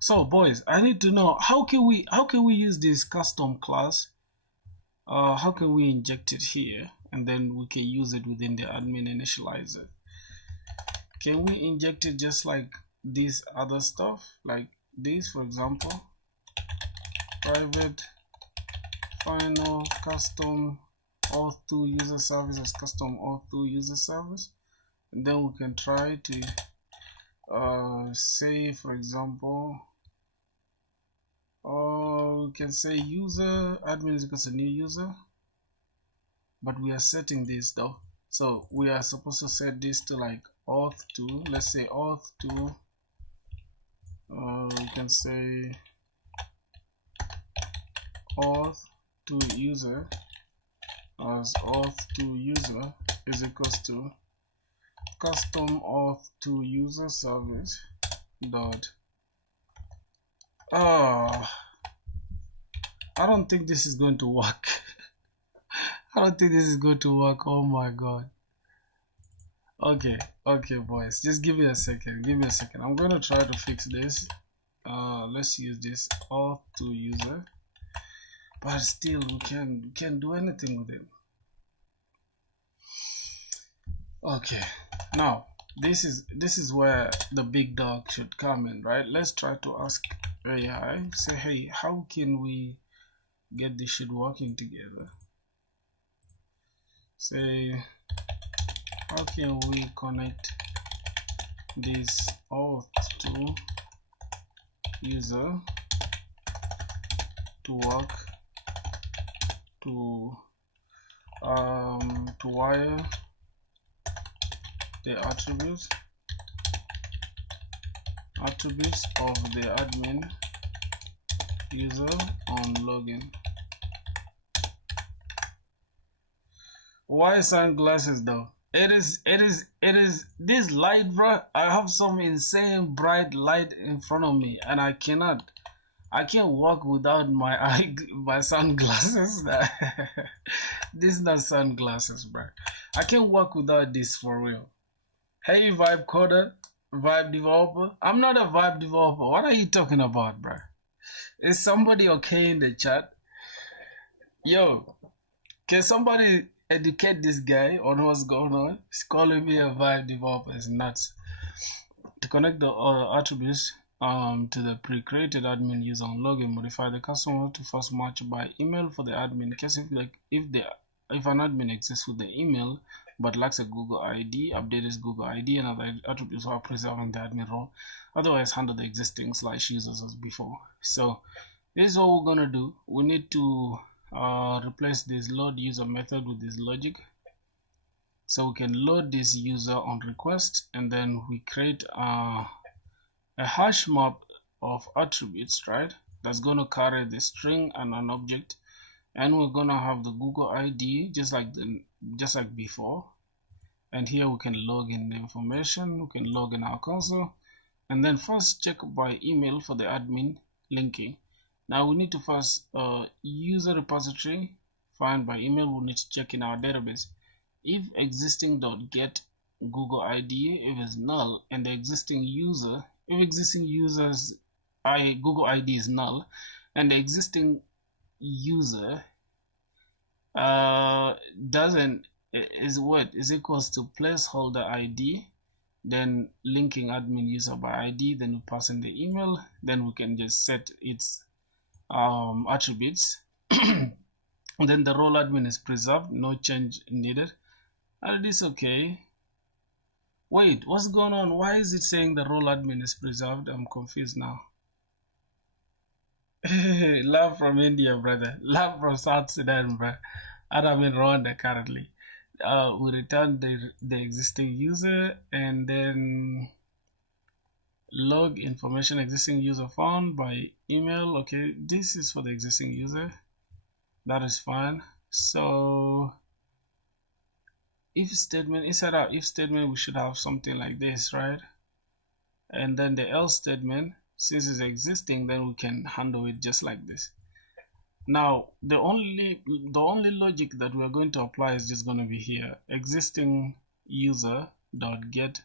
So boys, I need to know how can we use this custom class. How can we inject it here and then we can use it within the admin initializer? Can we inject it just like this other stuff, like this, for example, private final custom auth2 user service as custom auth2 user service, and then we can try to say, for example, we can say user admin is equals a new user, but we are setting this though, so we are supposed to set this to like auth2. Let's say auth2, we can say auth2 user as auth2 user is equals to custom auth2 user service dot I don't think this is going to work. I don't think this is going to work. Oh my god. Okay boys, just give me a second, I'm going to try to fix this. Let's use this auth2 user, but still we can't do anything with it. Okay, now this is where the big dog should come in, right? Let's try to ask AI, say, hey, how can we get this shit working together? Say, how can we connect this auth2 user to work to wire the attributes of the admin user on login? Why sunglasses though? It is this light, bro. I have some insane bright light in front of me and I can't walk without my my sunglasses. This is not sunglasses, bro. I can't walk without this for real. Hey, vibe coder, vibe developer. I'm not a vibe developer. What are you talking about, bro? Is somebody okay in the chat? Yo, can somebody educate this guy on what's going on? He's calling me a vibe developer. It's nuts. To connect the attributes to the pre-created admin user on login, modify the customer to first match by email for the admin. In case if an admin exists with the email but lacks a Google ID, update his Google ID and other attributes while preserving the admin role. Otherwise, handle the existing / users as before. So this is what we're gonna do. We need to replace this load user method with this logic, so we can load this user on request, and then we create a hash map of attributes, right? That's gonna carry the string and an object, and we're gonna have the Google ID just like before. And here we can log in the information, we can log in our console, and then first check by email for the admin linking. Now we need to first user repository find by email. We need to check in our database if existing.get Google ID if it's null, and the existing user, if existing users Google ID is null and the existing user is equals to placeholder ID, then linking admin user by ID, then we pass in the email, then we can just set its attributes. And then the role admin is preserved, no change needed. And it is okay. Wait, what's going on? Why is it saying the role admin is preserved? I'm confused now. Love from India, brother. Love from South Sudan, bro. And I'm in Rwanda currently. We return the existing user and then log information existing user found by email. Okay, this is for the existing user. That is fine. So if statement, inside our if statement, we should have something like this, right? And then the else statement, since it's existing, then we can handle it just like this. Now the only logic that we're going to apply is just going to be here: existing user dot get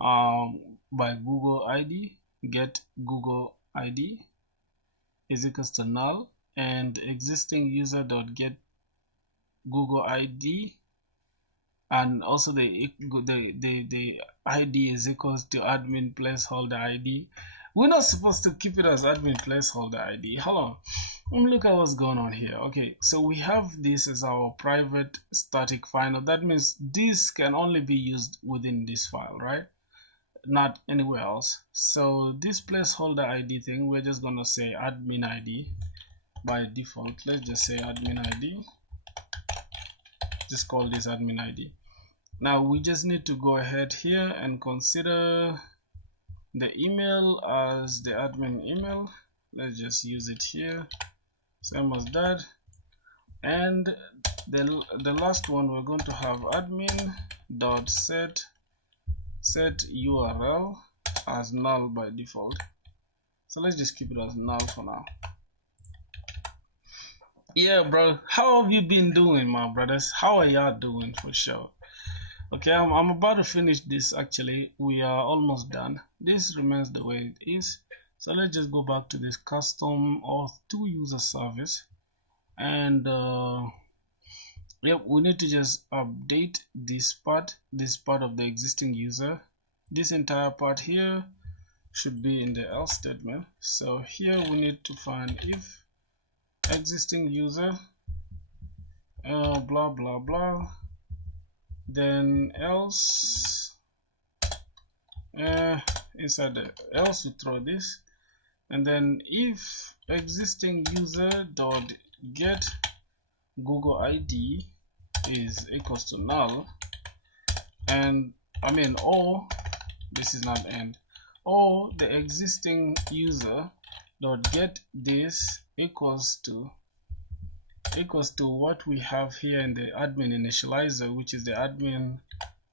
by Google ID, get Google ID is equals to null, and existing user dot get Google ID, and also the ID is equals to admin placeholder ID. We're not supposed to keep it as admin placeholder ID. Hold on, look at what's going on here. Okay, so we have this as our private static file. That means this can only be used within this file, right? Not anywhere else. So this placeholder ID thing, we're just gonna say admin ID by default. Let's just say admin ID. Just call this admin ID. Now we just need to go ahead here and consider the email as the admin email. Let's just use it here, same as that. And the last one, we're going to have admin dot set URL as null by default. So let's just keep it as null for now. Yeah, bro, how have you been doing, my brothers? How are y'all doing for sure? Okay, I'm about to finish this. Actually, we are almost done. This remains the way it is. So let's just go back to this custom auth to user service, and yep, we need to just update this part of the existing user. This entire part here should be in the else statement. So here we need to find if existing user blah blah blah, then else inside the else we throw this, and then if existing user dot get Google ID is equals to null, and I mean, or this is not end, or the existing user dot get this equals to what we have here in the admin initializer, which is the admin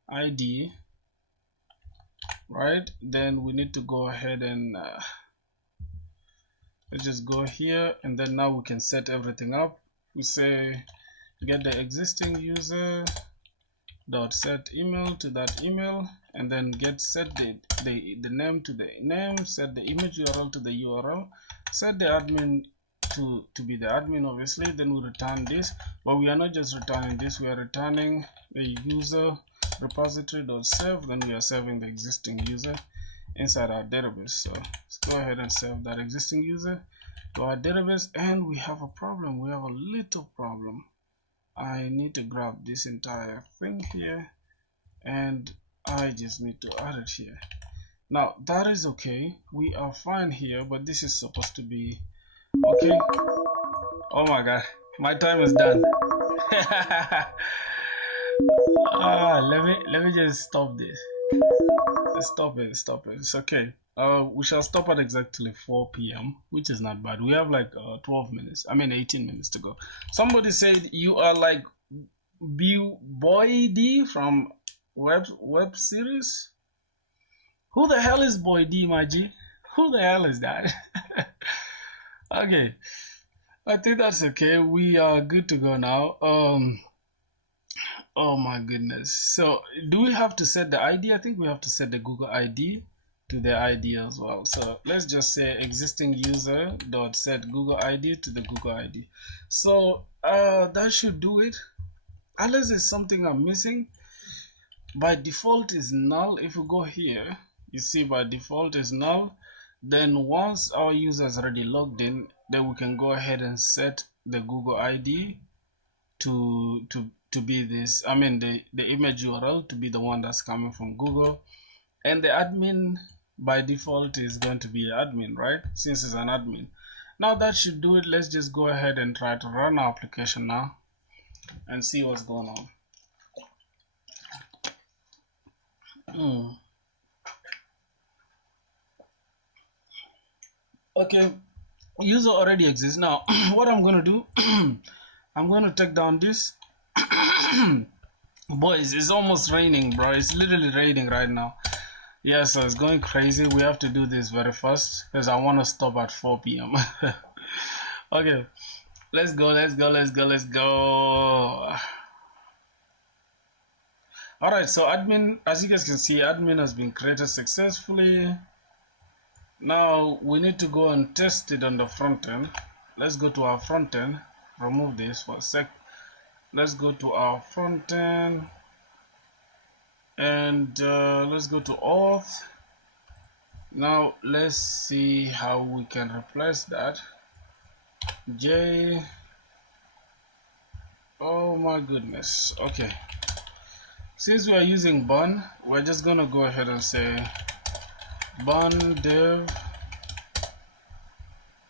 ID, right? Then we need to go ahead and let's just go here, and then now we can set everything up. We say get the existing user dot set email to that email, and then get set the name to the name, set the image URL to the URL, set the admin to be the admin, obviously. Then we return this, but we are not just returning this, we are returning the user repository dot save. Then we are saving the existing user inside our database. So let's go ahead and save that existing user to our database. And we have a problem. We have a little problem. I need to grab this entire thing here, and I just need to add it here. Now that is okay, we are fine here, but this is supposed to be okay. Oh my god, my time is done. Let me just stop this. Stop it. It's okay. We shall stop at exactly 4 p.m., which is not bad. We have like 12 minutes. I mean 18 minutes to go. Somebody said you are like Boy D from web series. Who the hell is Boy D, my G? Who the hell is that? Okay, I think that's okay. We are good to go now. Oh my goodness. So do we have to set the ID? I think we have to set the Google ID to the ID as well. So let's just say existing user dot set Google ID to the Google ID. So that should do it, unless there's something I'm missing. By default is null. If we go here, you see by default is null. Then once our user is already logged in, then we can go ahead and set the Google ID to be this, I mean the image URL to be the one that's coming from Google, and the admin by default is going to be admin, right, since it's an admin. Now that should do it. Let's just go ahead and try to run our application now and see what's going on. Okay, user already exists. Now what I'm going to do, I'm going to take down this. Boys, it's almost raining, bro. It's literally raining right now. Yeah, so it's going crazy. We have to do this very fast because I want to stop at 4 p.m. Okay, let's go. Alright, so admin, as you guys can see, admin has been created successfully. Now we need to go and test it on the front end. Let's go to our front end. Remove this for a sec. Let's go to our front end and let's go to auth. Now let's see how we can replace that. J. Oh my goodness. Okay. Since we are using bun, we're just gonna go ahead and say bun dev.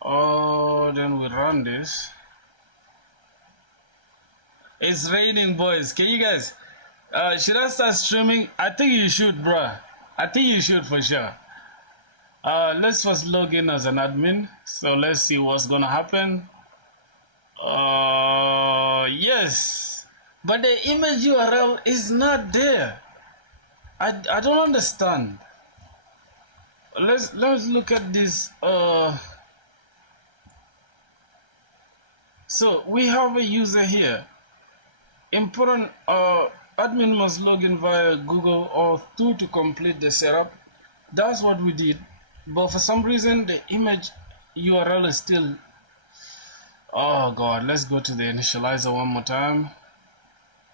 Oh, then we run this. It's raining, boys. Can you guys should I start streaming? I think you should, bruh. I think you should for sure. Let's first log in as an admin. So let's see what's gonna happen. Yes, but the image URL is not there. I don't understand. Let's look at this. So we have a user here. Important admin must log in via Google Auth 2 to complete the setup. That's what we did, but for some reason the image URL is still. Oh god, let's go to the initializer one more time.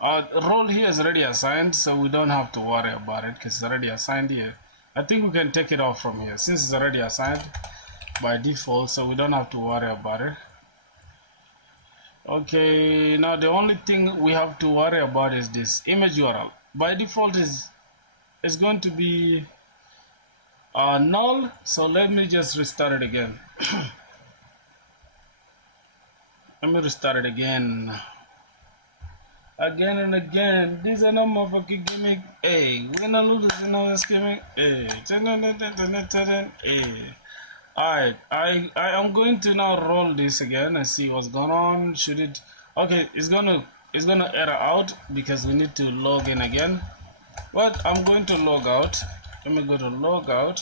Role here is already assigned, so we don't have to worry about it because it's already assigned here. I think we can take it off from here since it's already assigned by default, so we don't have to worry about it. Okay, now the only thing we have to worry about is this image URL. By default is going to be null, so let me just restart it again. Let me restart it again and again. This is a motherfucking gimmick. Hey, we're not losing on this gimmick. Hey, alright, I am going to now roll this again and see what's going on. Should it? Okay, it's gonna error out because we need to log in again. But I'm going to log out. Let me go to log out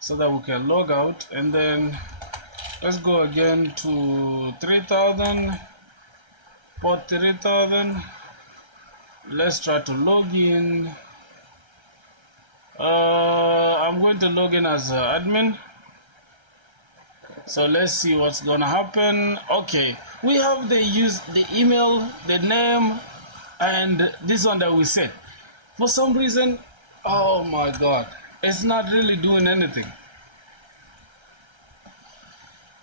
so that we can log out, and then let's go again to 3000, port 3000. Let's try to log in. I'm going to log in as admin. So let's see what's gonna happen. Okay, we have the email, the name, and this one that we set. For some reason, oh my god, it's not really doing anything.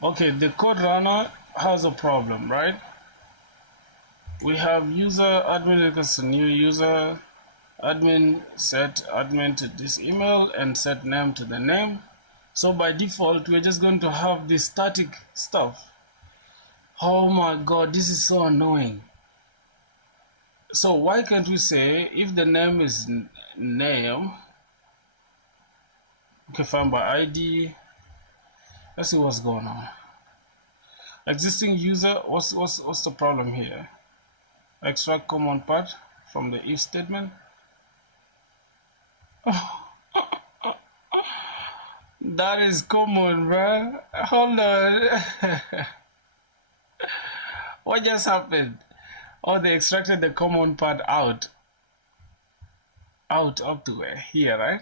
Okay, the code runner has a problem, right? We have user admin equals a new user, admin set admin to this email and set name to the name. So by default, we're just going to have this static stuff. Oh my god, this is so annoying. So why can't we say if the name is name? Okay, fine, by ID. Let's see what's going on. Existing user, what's the problem here? Extract common part from the if statement. That is common, bruh. Hold on. What just happened? Oh, they extracted the common part out up to where? Here, right?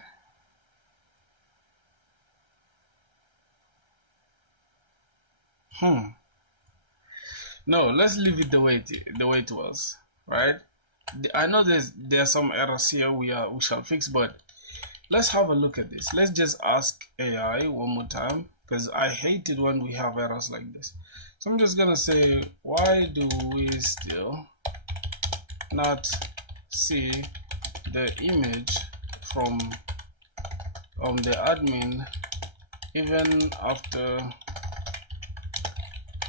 No, let's leave it the way it was, right? I know there are some errors here we shall fix, but let's have a look at this. Let's just ask AI one more time because I hate it when we have errors like this. So I'm just gonna say, why do we still not see the image from the admin even after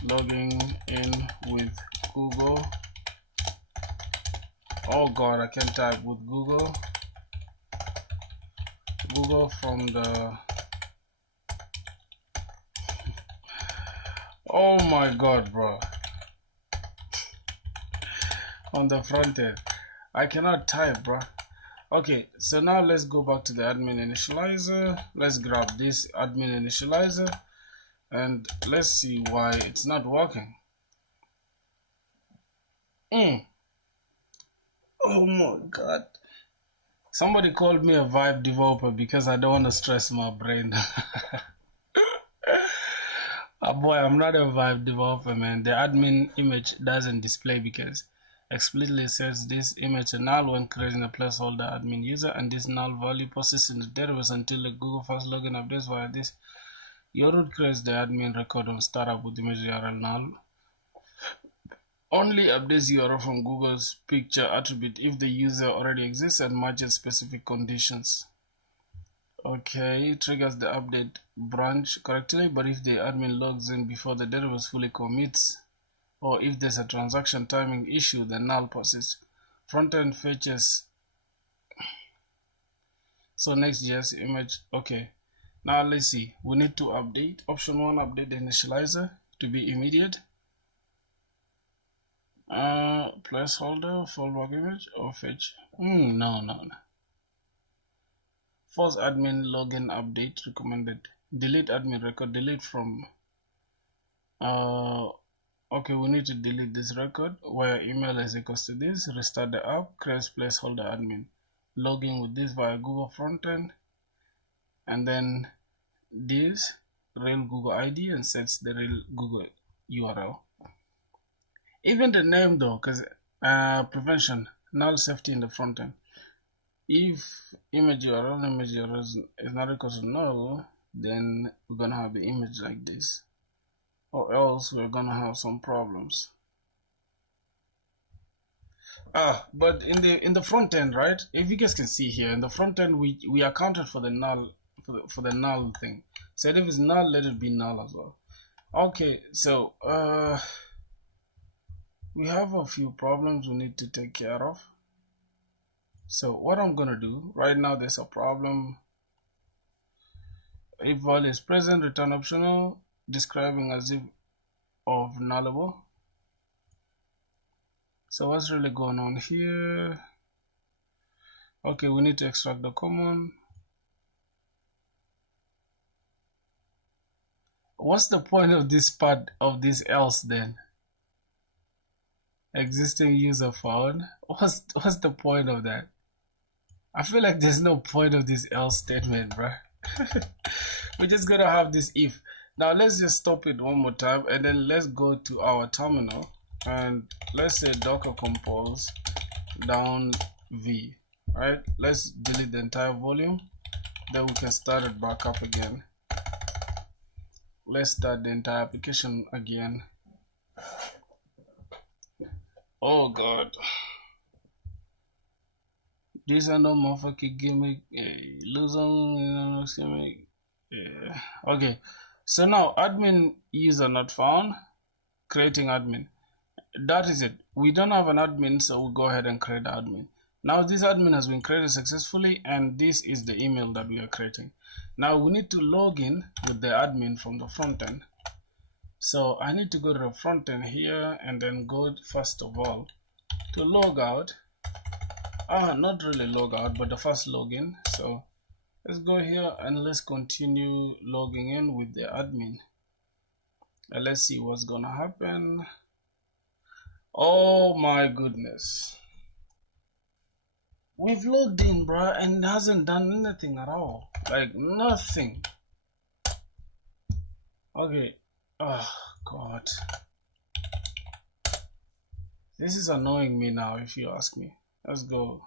logging in with Google. Oh god, I can't type with Google from the oh my god, bro, on the front end I cannot type, bro. Okay, so now let's go back to the admin initializer. Let's grab this admin initializer and let's see why it's not working. Oh my god, somebody called me a vibe developer because I don't want to stress my brain. Boy, I'm not a vibe developer, man. The admin image doesn't display because explicitly says this image is null when creating a placeholder admin user, and this null value persists in the database until the Google first login updates via this. Your root creates the admin record on startup with image URL null. Only updates URL from Google's picture attribute if the user already exists and matches specific conditions. Okay, triggers the update branch correctly, but if the admin logs in before the database fully commits, or if there's a transaction timing issue, the null persists. Frontend fetches. So Next.js image. Okay, now let's see. We need to update. Option 1, update the initializer to be immediate. Placeholder, fallback image, or fetch. No. Force admin login update recommended. Delete admin record. Delete from. Okay, we need to delete this record where email is equals to this. Restart the app. Create placeholder admin. Login with this via Google frontend, and then this real Google ID and sets the real Google URL. Even the name though, because prevention, null safety in the frontend. If image URL is not equal to null, then we're gonna have the image like this, or else we're gonna have some problems. But in the front end, right? If you guys can see here in the front end, we accounted for the null for the null thing. So if it's null, let it be null as well. Okay, so we have a few problems we need to take care of. So what I'm gonna do right now, there's a problem. If value is present, return optional, describing as if of nullable. So what's really going on here? Okay, we need to extract the common. What's the point of this part of this else then? Existing user found. What's the point of that? I feel like there's no point of this else statement, bro. We're just gonna have this if. Now let's just stop it one more time and then let's go to our terminal and let's say docker compose down v. Right, let's delete the entire volume, then we can start it back up again. Let's start the entire application again. Oh god, these are no motherfucking gimmick, gimmick. Yeah. Okay, so now admin user not found, creating admin. That is it. We don't have an admin, so we'll go ahead and create admin. Now this admin has been created successfully, and this is the email that we are creating. Now we need to log in with the admin from the front end. So I need to go to the front end here and then go first of all to log out. Not really log out, but the first login. So let's go here and let's continue logging in with the admin. And let's see what's gonna happen. Oh my goodness. We've logged in, bruh, and it hasn't done anything at all. Like nothing. Okay. Oh god. This is annoying me now, if you ask me. Let's go.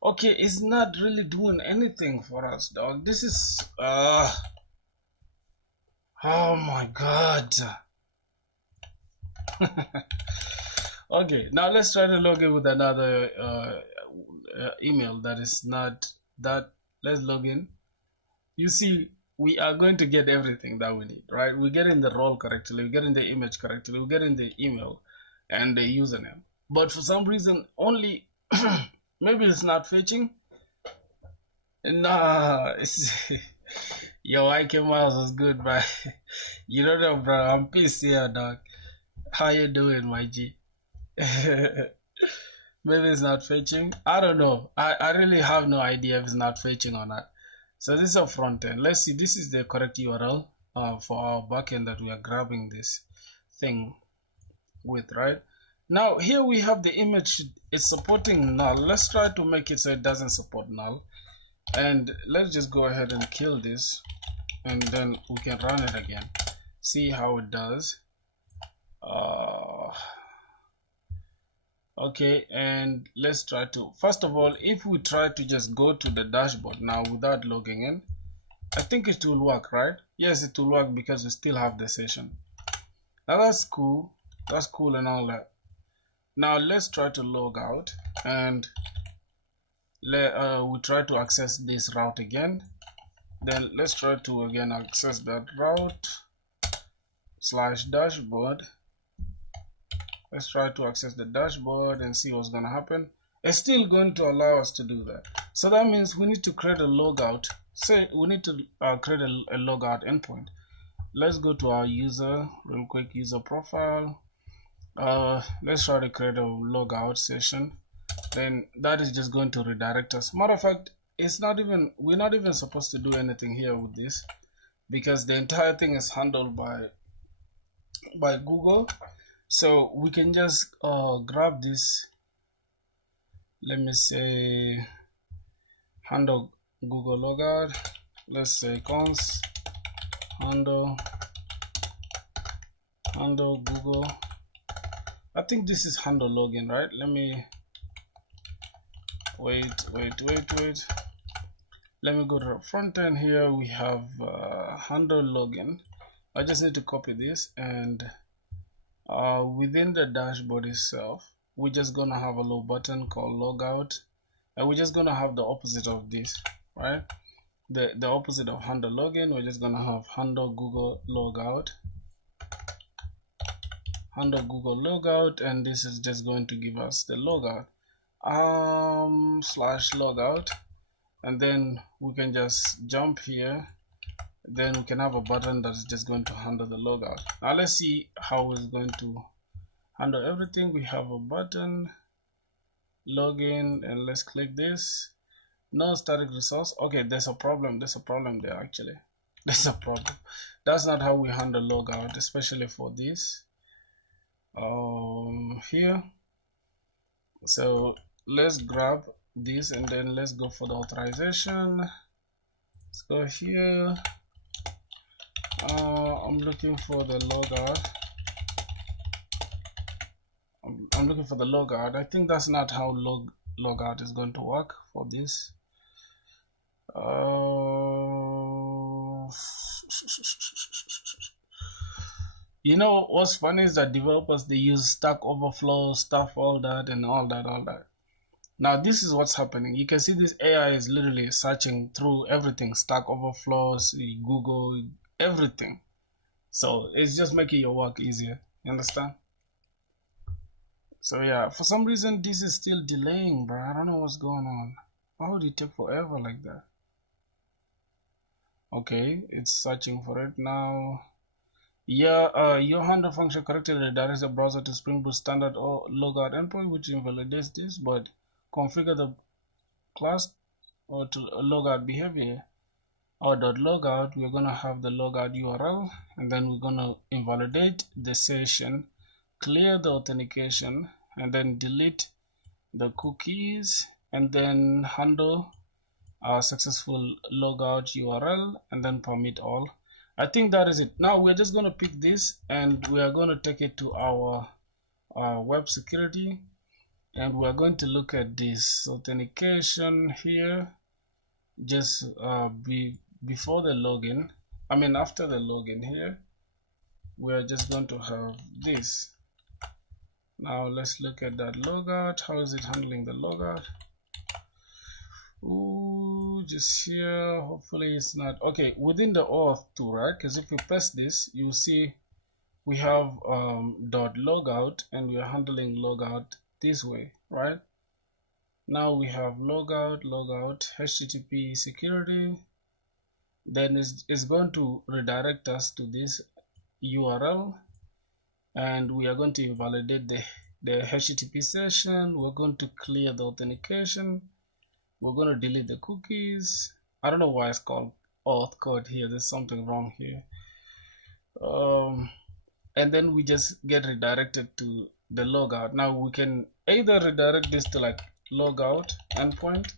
Okay, it's not really doing anything for us, dog. This is oh my god. Okay, now let's try to log in with another email that is not that. Let's log in. You see, we are going to get everything that we need, right? We're getting the role correctly, we're getting the image correctly, we're getting the email and the username. But for some reason, only maybe it's not fetching. Nah, it's yo, IK Miles was good, bro. You don't know, bro. I'm pissed here, dog. How you doing, my G? Maybe it's not fetching. I don't know. I really have no idea if it's not fetching or not. So this is our front end. Let's see. This is the correct URL for our backend that we are grabbing this thing with, right? Now here we have the image. It's supporting null. Let's try to make it so it doesn't support null. And let's just go ahead and kill this, and then we can run it again. See how it does. Okay, and let's try to, first of all, if we try to just go to the dashboard now without logging in, I think it will work, right? Yes, it will work because we still have the session. Now that's cool and all that. Now let's try to log out, and we try to access this route again. Then let's try to again access that route / dashboard. Let's try to access the dashboard and see what's going to happen. It's still going to allow us to do that. So that means we need to create a logout. Say we need to create a logout endpoint. Let's go to our user real quick, user profile. Let's try to create a logout session. Then that is just going to redirect us. Matter of fact, we're not even supposed to do anything here with this, because the entire thing is handled by Google. So we can just grab this, let me say handle Google logout. Let's say cons handle Google. I think this is handle login, right? Let me wait. Let me go to the front end. Here we have handle login. I just need to copy this, and within the dashboard itself, we're just gonna have a little button called logout, and we're just gonna have the opposite of this, right? The opposite of handle login, we're just gonna have handle Google logout, and this is just going to give us the logout / logout, and then we can just jump here. Then we can have a button that's just going to handle the logout. Now let's see how it's going to handle everything. We have a button, login, and let's click this. No static resource. Okay, there's a problem there actually. There's a problem. That's not how we handle logout, especially for this here. So let's grab this, and then let's go for the authorization. Let's go here. I'm looking for the logout. I'm looking for the logout. I think that's not how logout is going to work for this. You know what's funny is that developers, they use Stack Overflow stuff, all that. Now this is what's happening. You can see this AI is literally searching through everything, Stack Overflows, Google, everything. So it's just making your work easier. You understand? So yeah, for some reason this is still delaying, bro. I don't know what's going on. Why would it take forever like that? Okay, it's searching for it now. Yeah, your handle function correctly redirects the browser to Spring Boot standard or logout endpoint, which invalidates this, but configure the class or to logout behavior or .logout. We're gonna have the logout URL, and then we're gonna invalidate the session, clear the authentication, and then delete the cookies, and then handle our successful logout URL, and then permit all. I think that is it. Now we're just going to pick this, and we are going to take it to our web security, and we're going to look at this authentication here. Just before the login, after the login here, we're just going to have this. Now let's look at that logout. How is it handling the logout? Ooh, just here. Hopefully it's not okay within the auth tool, right? Because if you press this, you see we have dot logout, and we are handling logout this way, right? Now we have logout http security, then it's going to redirect us to this URL, and we are going to invalidate the http session. We're going to clear the authentication. We're going to delete the cookies. I don't know why it's called auth code here. There's something wrong here. And then we just get redirected to the logout. Now we can either redirect this to like logout endpoint,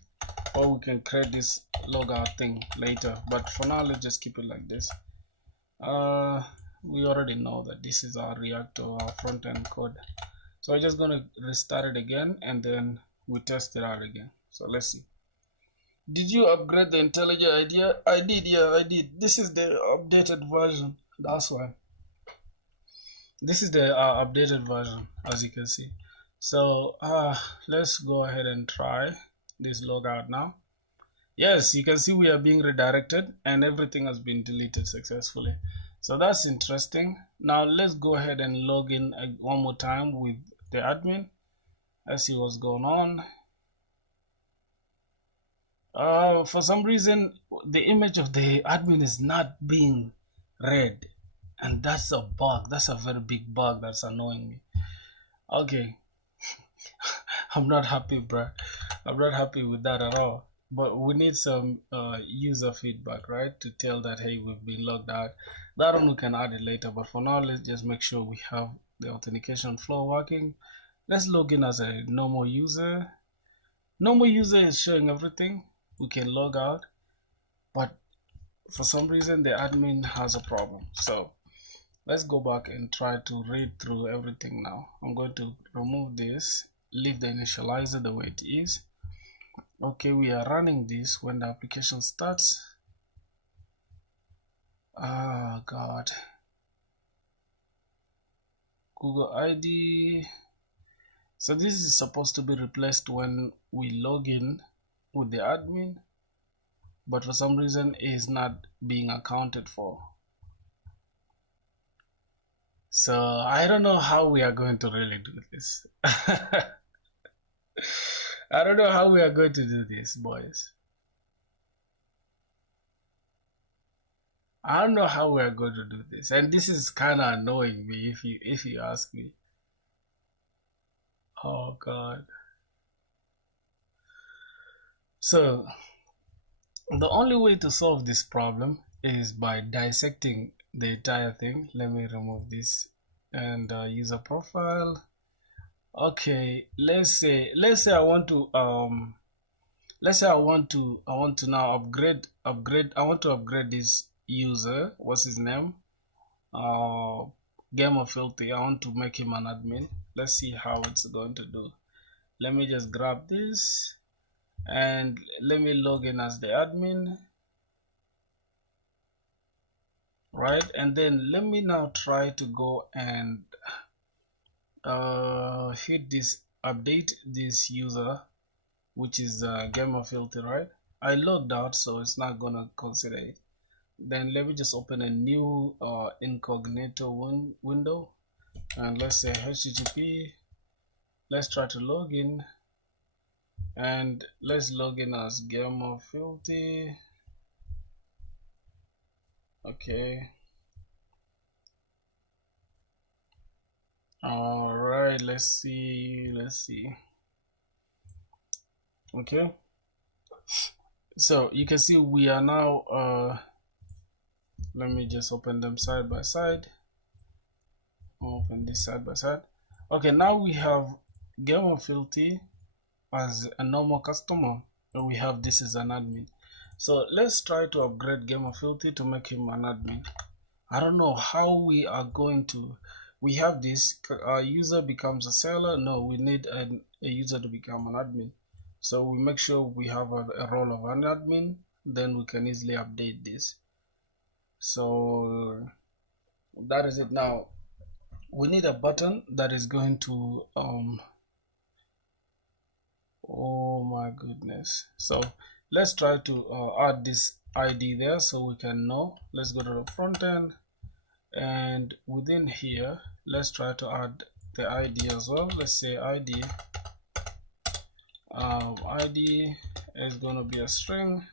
or we can create this logout thing later, but for now let's just keep it like this. We already know that this is our React or our front-end code, so I'm just going to restart it again, and then we test it out again. So let's see. Did you upgrade the IntelliJ IDEA? I did. Yeah, I did. This is the updated version, that's why. This is the updated version, as you can see. So let's go ahead and try this logout now. Yes, you can see we are being redirected and everything has been deleted successfully. So that's interesting. Now let's go ahead and log in one more time with the admin. Let's see what's going on. For some reason the image of the admin is not being read, and that's a bug. That's a very big bug that's annoying me. Okay. I'm not happy, bro. I'm not happy with that at all. But we need some user feedback, right, to tell that hey, we've been logged out. That one we can add it later, but for now let's just make sure we have the authentication flow working. Let's log in as a normal user. Normal user is showing everything. We can log out, but for some reason the admin has a problem. So let's go back and try to read through everything now. I'm going to remove this, leave the initializer the way it is. Okay, we are running this when the application starts. Oh God. Google ID. So this is supposed to be replaced when we log in with the admin, but for some reason it is not being accounted for. So I don't know how we are going to really do this. I don't know how we are going to do this, boys. I don't know how we are going to do this, and this is kind of annoying me if you ask me. Oh God. So the only way to solve this problem is by dissecting the entire thing. Let me remove this and user profile. Okay, let's say I want to now upgrade I want to upgrade this user. What's his name? Gamer Filthy. I want to make him an admin. Let's see how it's going to do. Let me just grab this and let me log in as the admin, right? And then let me now try to go and hit this update this user, which is Gamer Filthy, right? I logged out, so it's not gonna consider it. Then let me just open a new incognito window, and let's say http. Let's try to log in, and let's log in as Gamer Filthy. Okay. All right, let's see. Okay, so you can see we are now let me just open them side by side. Open this side by side. Okay, now we have Gamer Filthy as a normal customer, and we have this as an admin. So let's try to upgrade Gamer Filthy to make him an admin. I don't know how we are going to. We have this user becomes a seller. No, we need a user to become an admin. So we make sure we have a role of an admin, then we can easily update this. So that is it. Now we need a button that is going to oh my goodness. So let's try to add this ID there so we can know. Let's go to the front end, and within here let's try to add the ID as well. Let's say ID ID is going to be a string.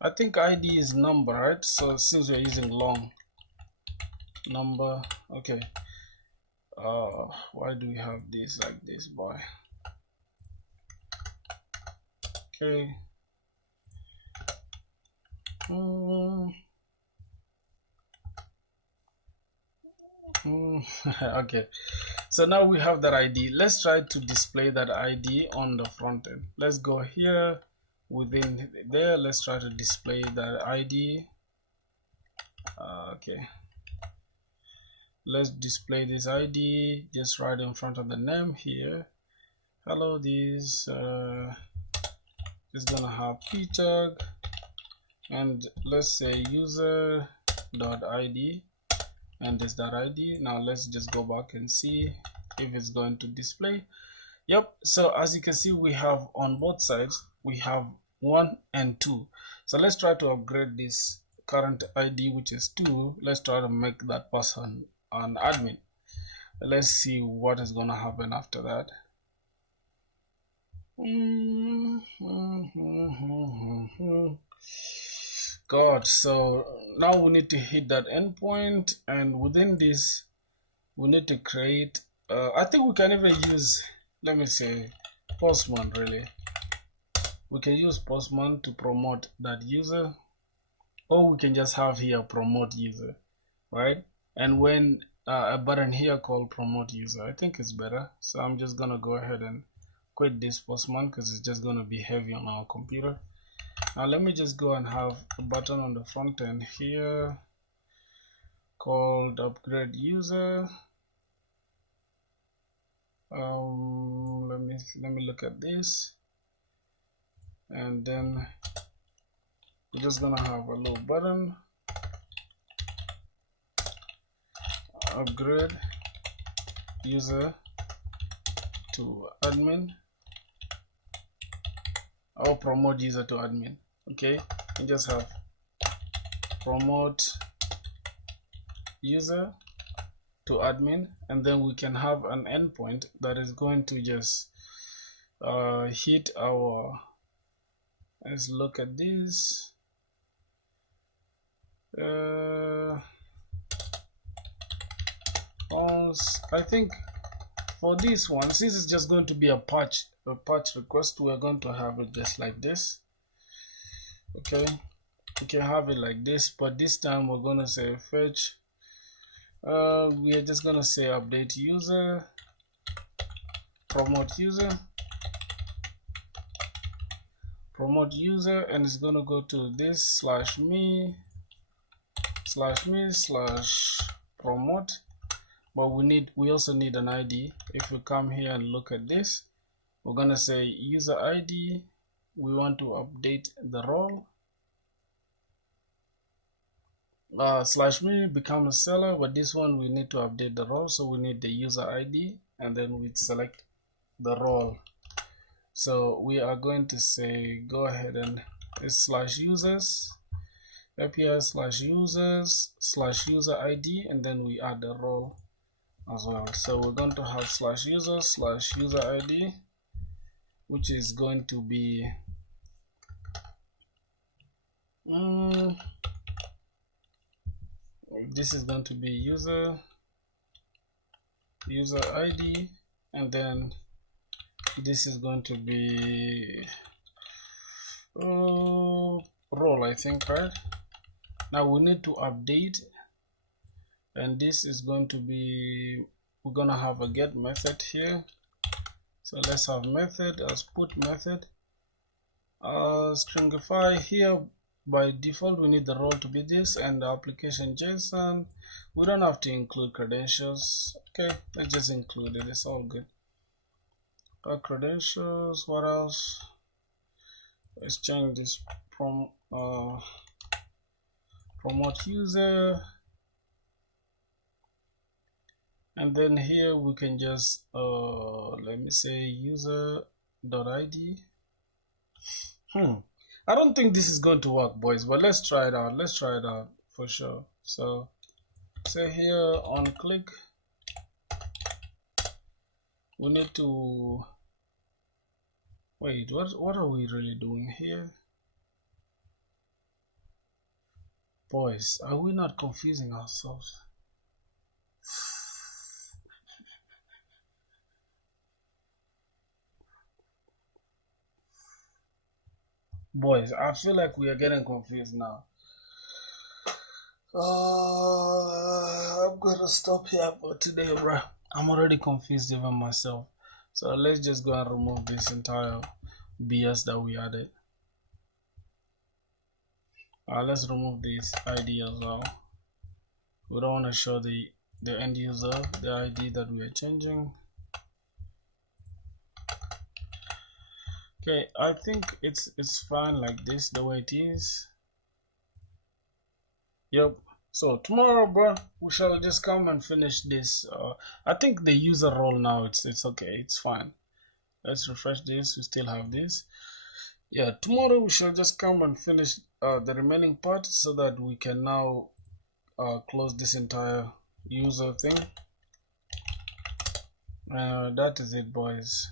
I think ID is number, right? So since we're using long number, okay. Why do we have this like this, boy? Okay. Okay, so now we have that ID. Let's try to display that ID on the front end. Let's go here within there. Let's try to display that ID. Okay, let's display this ID just right in front of the name here. Hello, this is gonna have p tag, and let's say user dot ID, and this dot ID. Now let's just go back and see if it's going to display. Yep, so as you can see, we have on both sides, we have 1 and 2. So let's try to upgrade this current ID, which is 2. Let's try to make that person an admin. Let's see what is going to happen after that. God, so now we need to hit that endpoint, and within this we need to create I think we can even use, let me say, Postman. Really, we can use Postman to promote that user, or we can just have here promote user, right? And when a button here called promote user, I think it's better. So I'm just gonna go ahead and quit this Postman because it's just gonna be heavy on our computer. Now let me just go and have a button on the front end here called upgrade user. Let me look at this, and then we're just gonna have a little button upgrade user to admin, or promote user to admin. Okay, and just have promote user to admin, and then we can have an endpoint that is going to just hit our, let's look at this, I think for this one, since it's just going to be a patch request, we're going to have it just like this. Okay, we can have it like this, but this time we're going to say fetch, we are just going to say update user, promote user, and it's going to go to this /me /promote, but we also need an ID. If we come here and look at this, we're going to say user ID, we want to update the role, /me become a seller, but this one we need to update the role, so we need the user ID, and then we select the role. So we are going to say go ahead and it's /users API /users/user ID, and then we add the role as well. So we're going to have /users/user ID, which is going to be this is going to be user ID, and then this is going to be role, I think, right? Now we need to update, and this is going to be, we're gonna have a get method here. So let's have method as put method, stringify here. By default we need the role to be this, and the application JSON, we don't have to include credentials. Okay, let's just include it, it's all good. Credentials, what else? Let's change this from promote user, and then here we can just let me say user.id, I don't think this is going to work, boys, but let's try it out. Let's try it out for sure. So say here on click, we need to wait. What are we really doing here? Boys, are we not confusing ourselves? Boys, I feel like we are getting confused now. I'm gonna stop here for today, bro. I'm already confused even myself. So let's just go and remove this entire BS that we added. Let's remove this ID as well. We don't want to show the end user the ID that we are changing. Okay, I think it's fine like this, the way it is. Yep. So tomorrow, bro, we shall just come and finish this. I think the user role now it's okay, it's fine. Let's refresh this. We still have this. Yeah, tomorrow we shall just come and finish the remaining part so that we can now close this entire user thing. That is it, boys.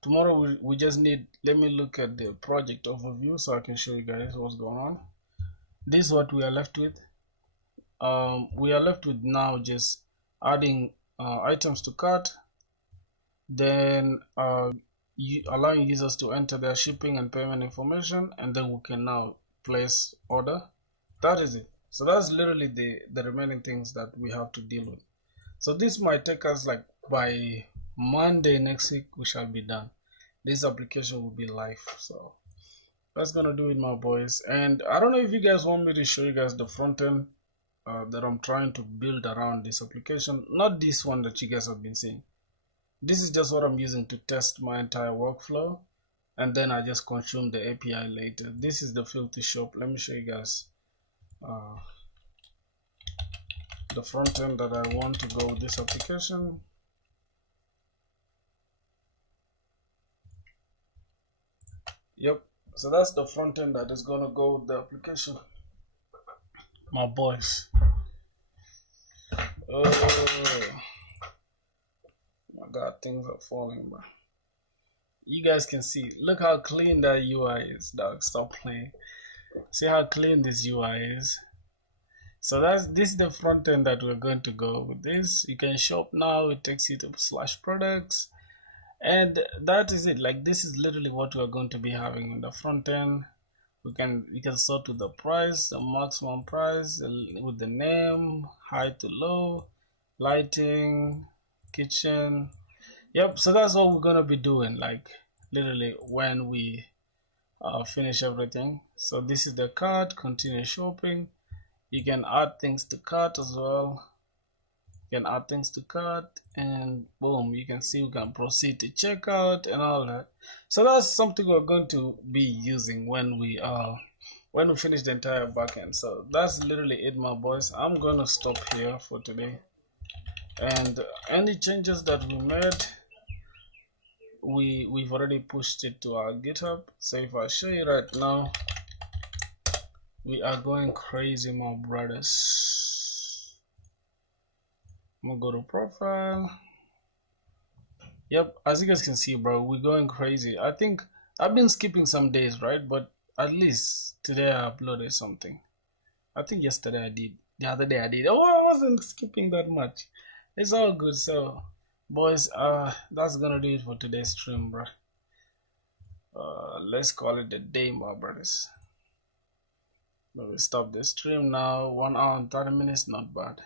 Tomorrow we just need, let me look at the project overview so I can show you guys what's going on. This is what we are left with. We are left with now just adding items to cart, then allowing users to enter their shipping and payment information, and then we can now place order. That is it. So that's literally the remaining things that we have to deal with. So this might take us like by Monday next week we shall be done. This application will be live. So that's gonna do it, my boys. And I don't know if you guys want me to show you guys the front end that I'm trying to build around this application. Not this one that you guys have been seeing. This is just what I'm using to test my entire workflow, and then I just consume the API later. This is the filter shop. Let me show you guys the front end that I want to go with this application. Yep, so that's the front end that is gonna go with the application, my boys. My god, things are falling, bro. You guys can see, look how clean that UI is, dog. Stop playing. See how clean this UI is. So this is the front end that we're going to go with. This you can shop now, it takes you to /products, and that is it. Like, this is literally what we're going to be having in the front end. We can sort with the price, the maximum price, with the name, high to low, lighting, kitchen. Yep, so that's what we're gonna be doing, like literally when we finish everything. So this is the cart, continue shopping. You can add things to cart as well. You can add things to cart, and boom, you can see we can proceed to checkout and all that. So that's something we're going to be using when we finish the entire backend. So that's literally it, my boys. I'm gonna stop here for today, and any changes that we made, we've already pushed it to our GitHub. So if I show you right now, we are going crazy, my brothers. I'm gonna go to profile. Yep, as you guys can see, bro, we're going crazy. I think I've been skipping some days, right? But at least today I uploaded something. I think yesterday I did. The other day I did. Oh, I wasn't skipping that much. It's all good. So boys, that's gonna do it for today's stream, bro. Let's call it a day, my brothers. Let me stop the stream now. 1 hour and 30 minutes, not bad.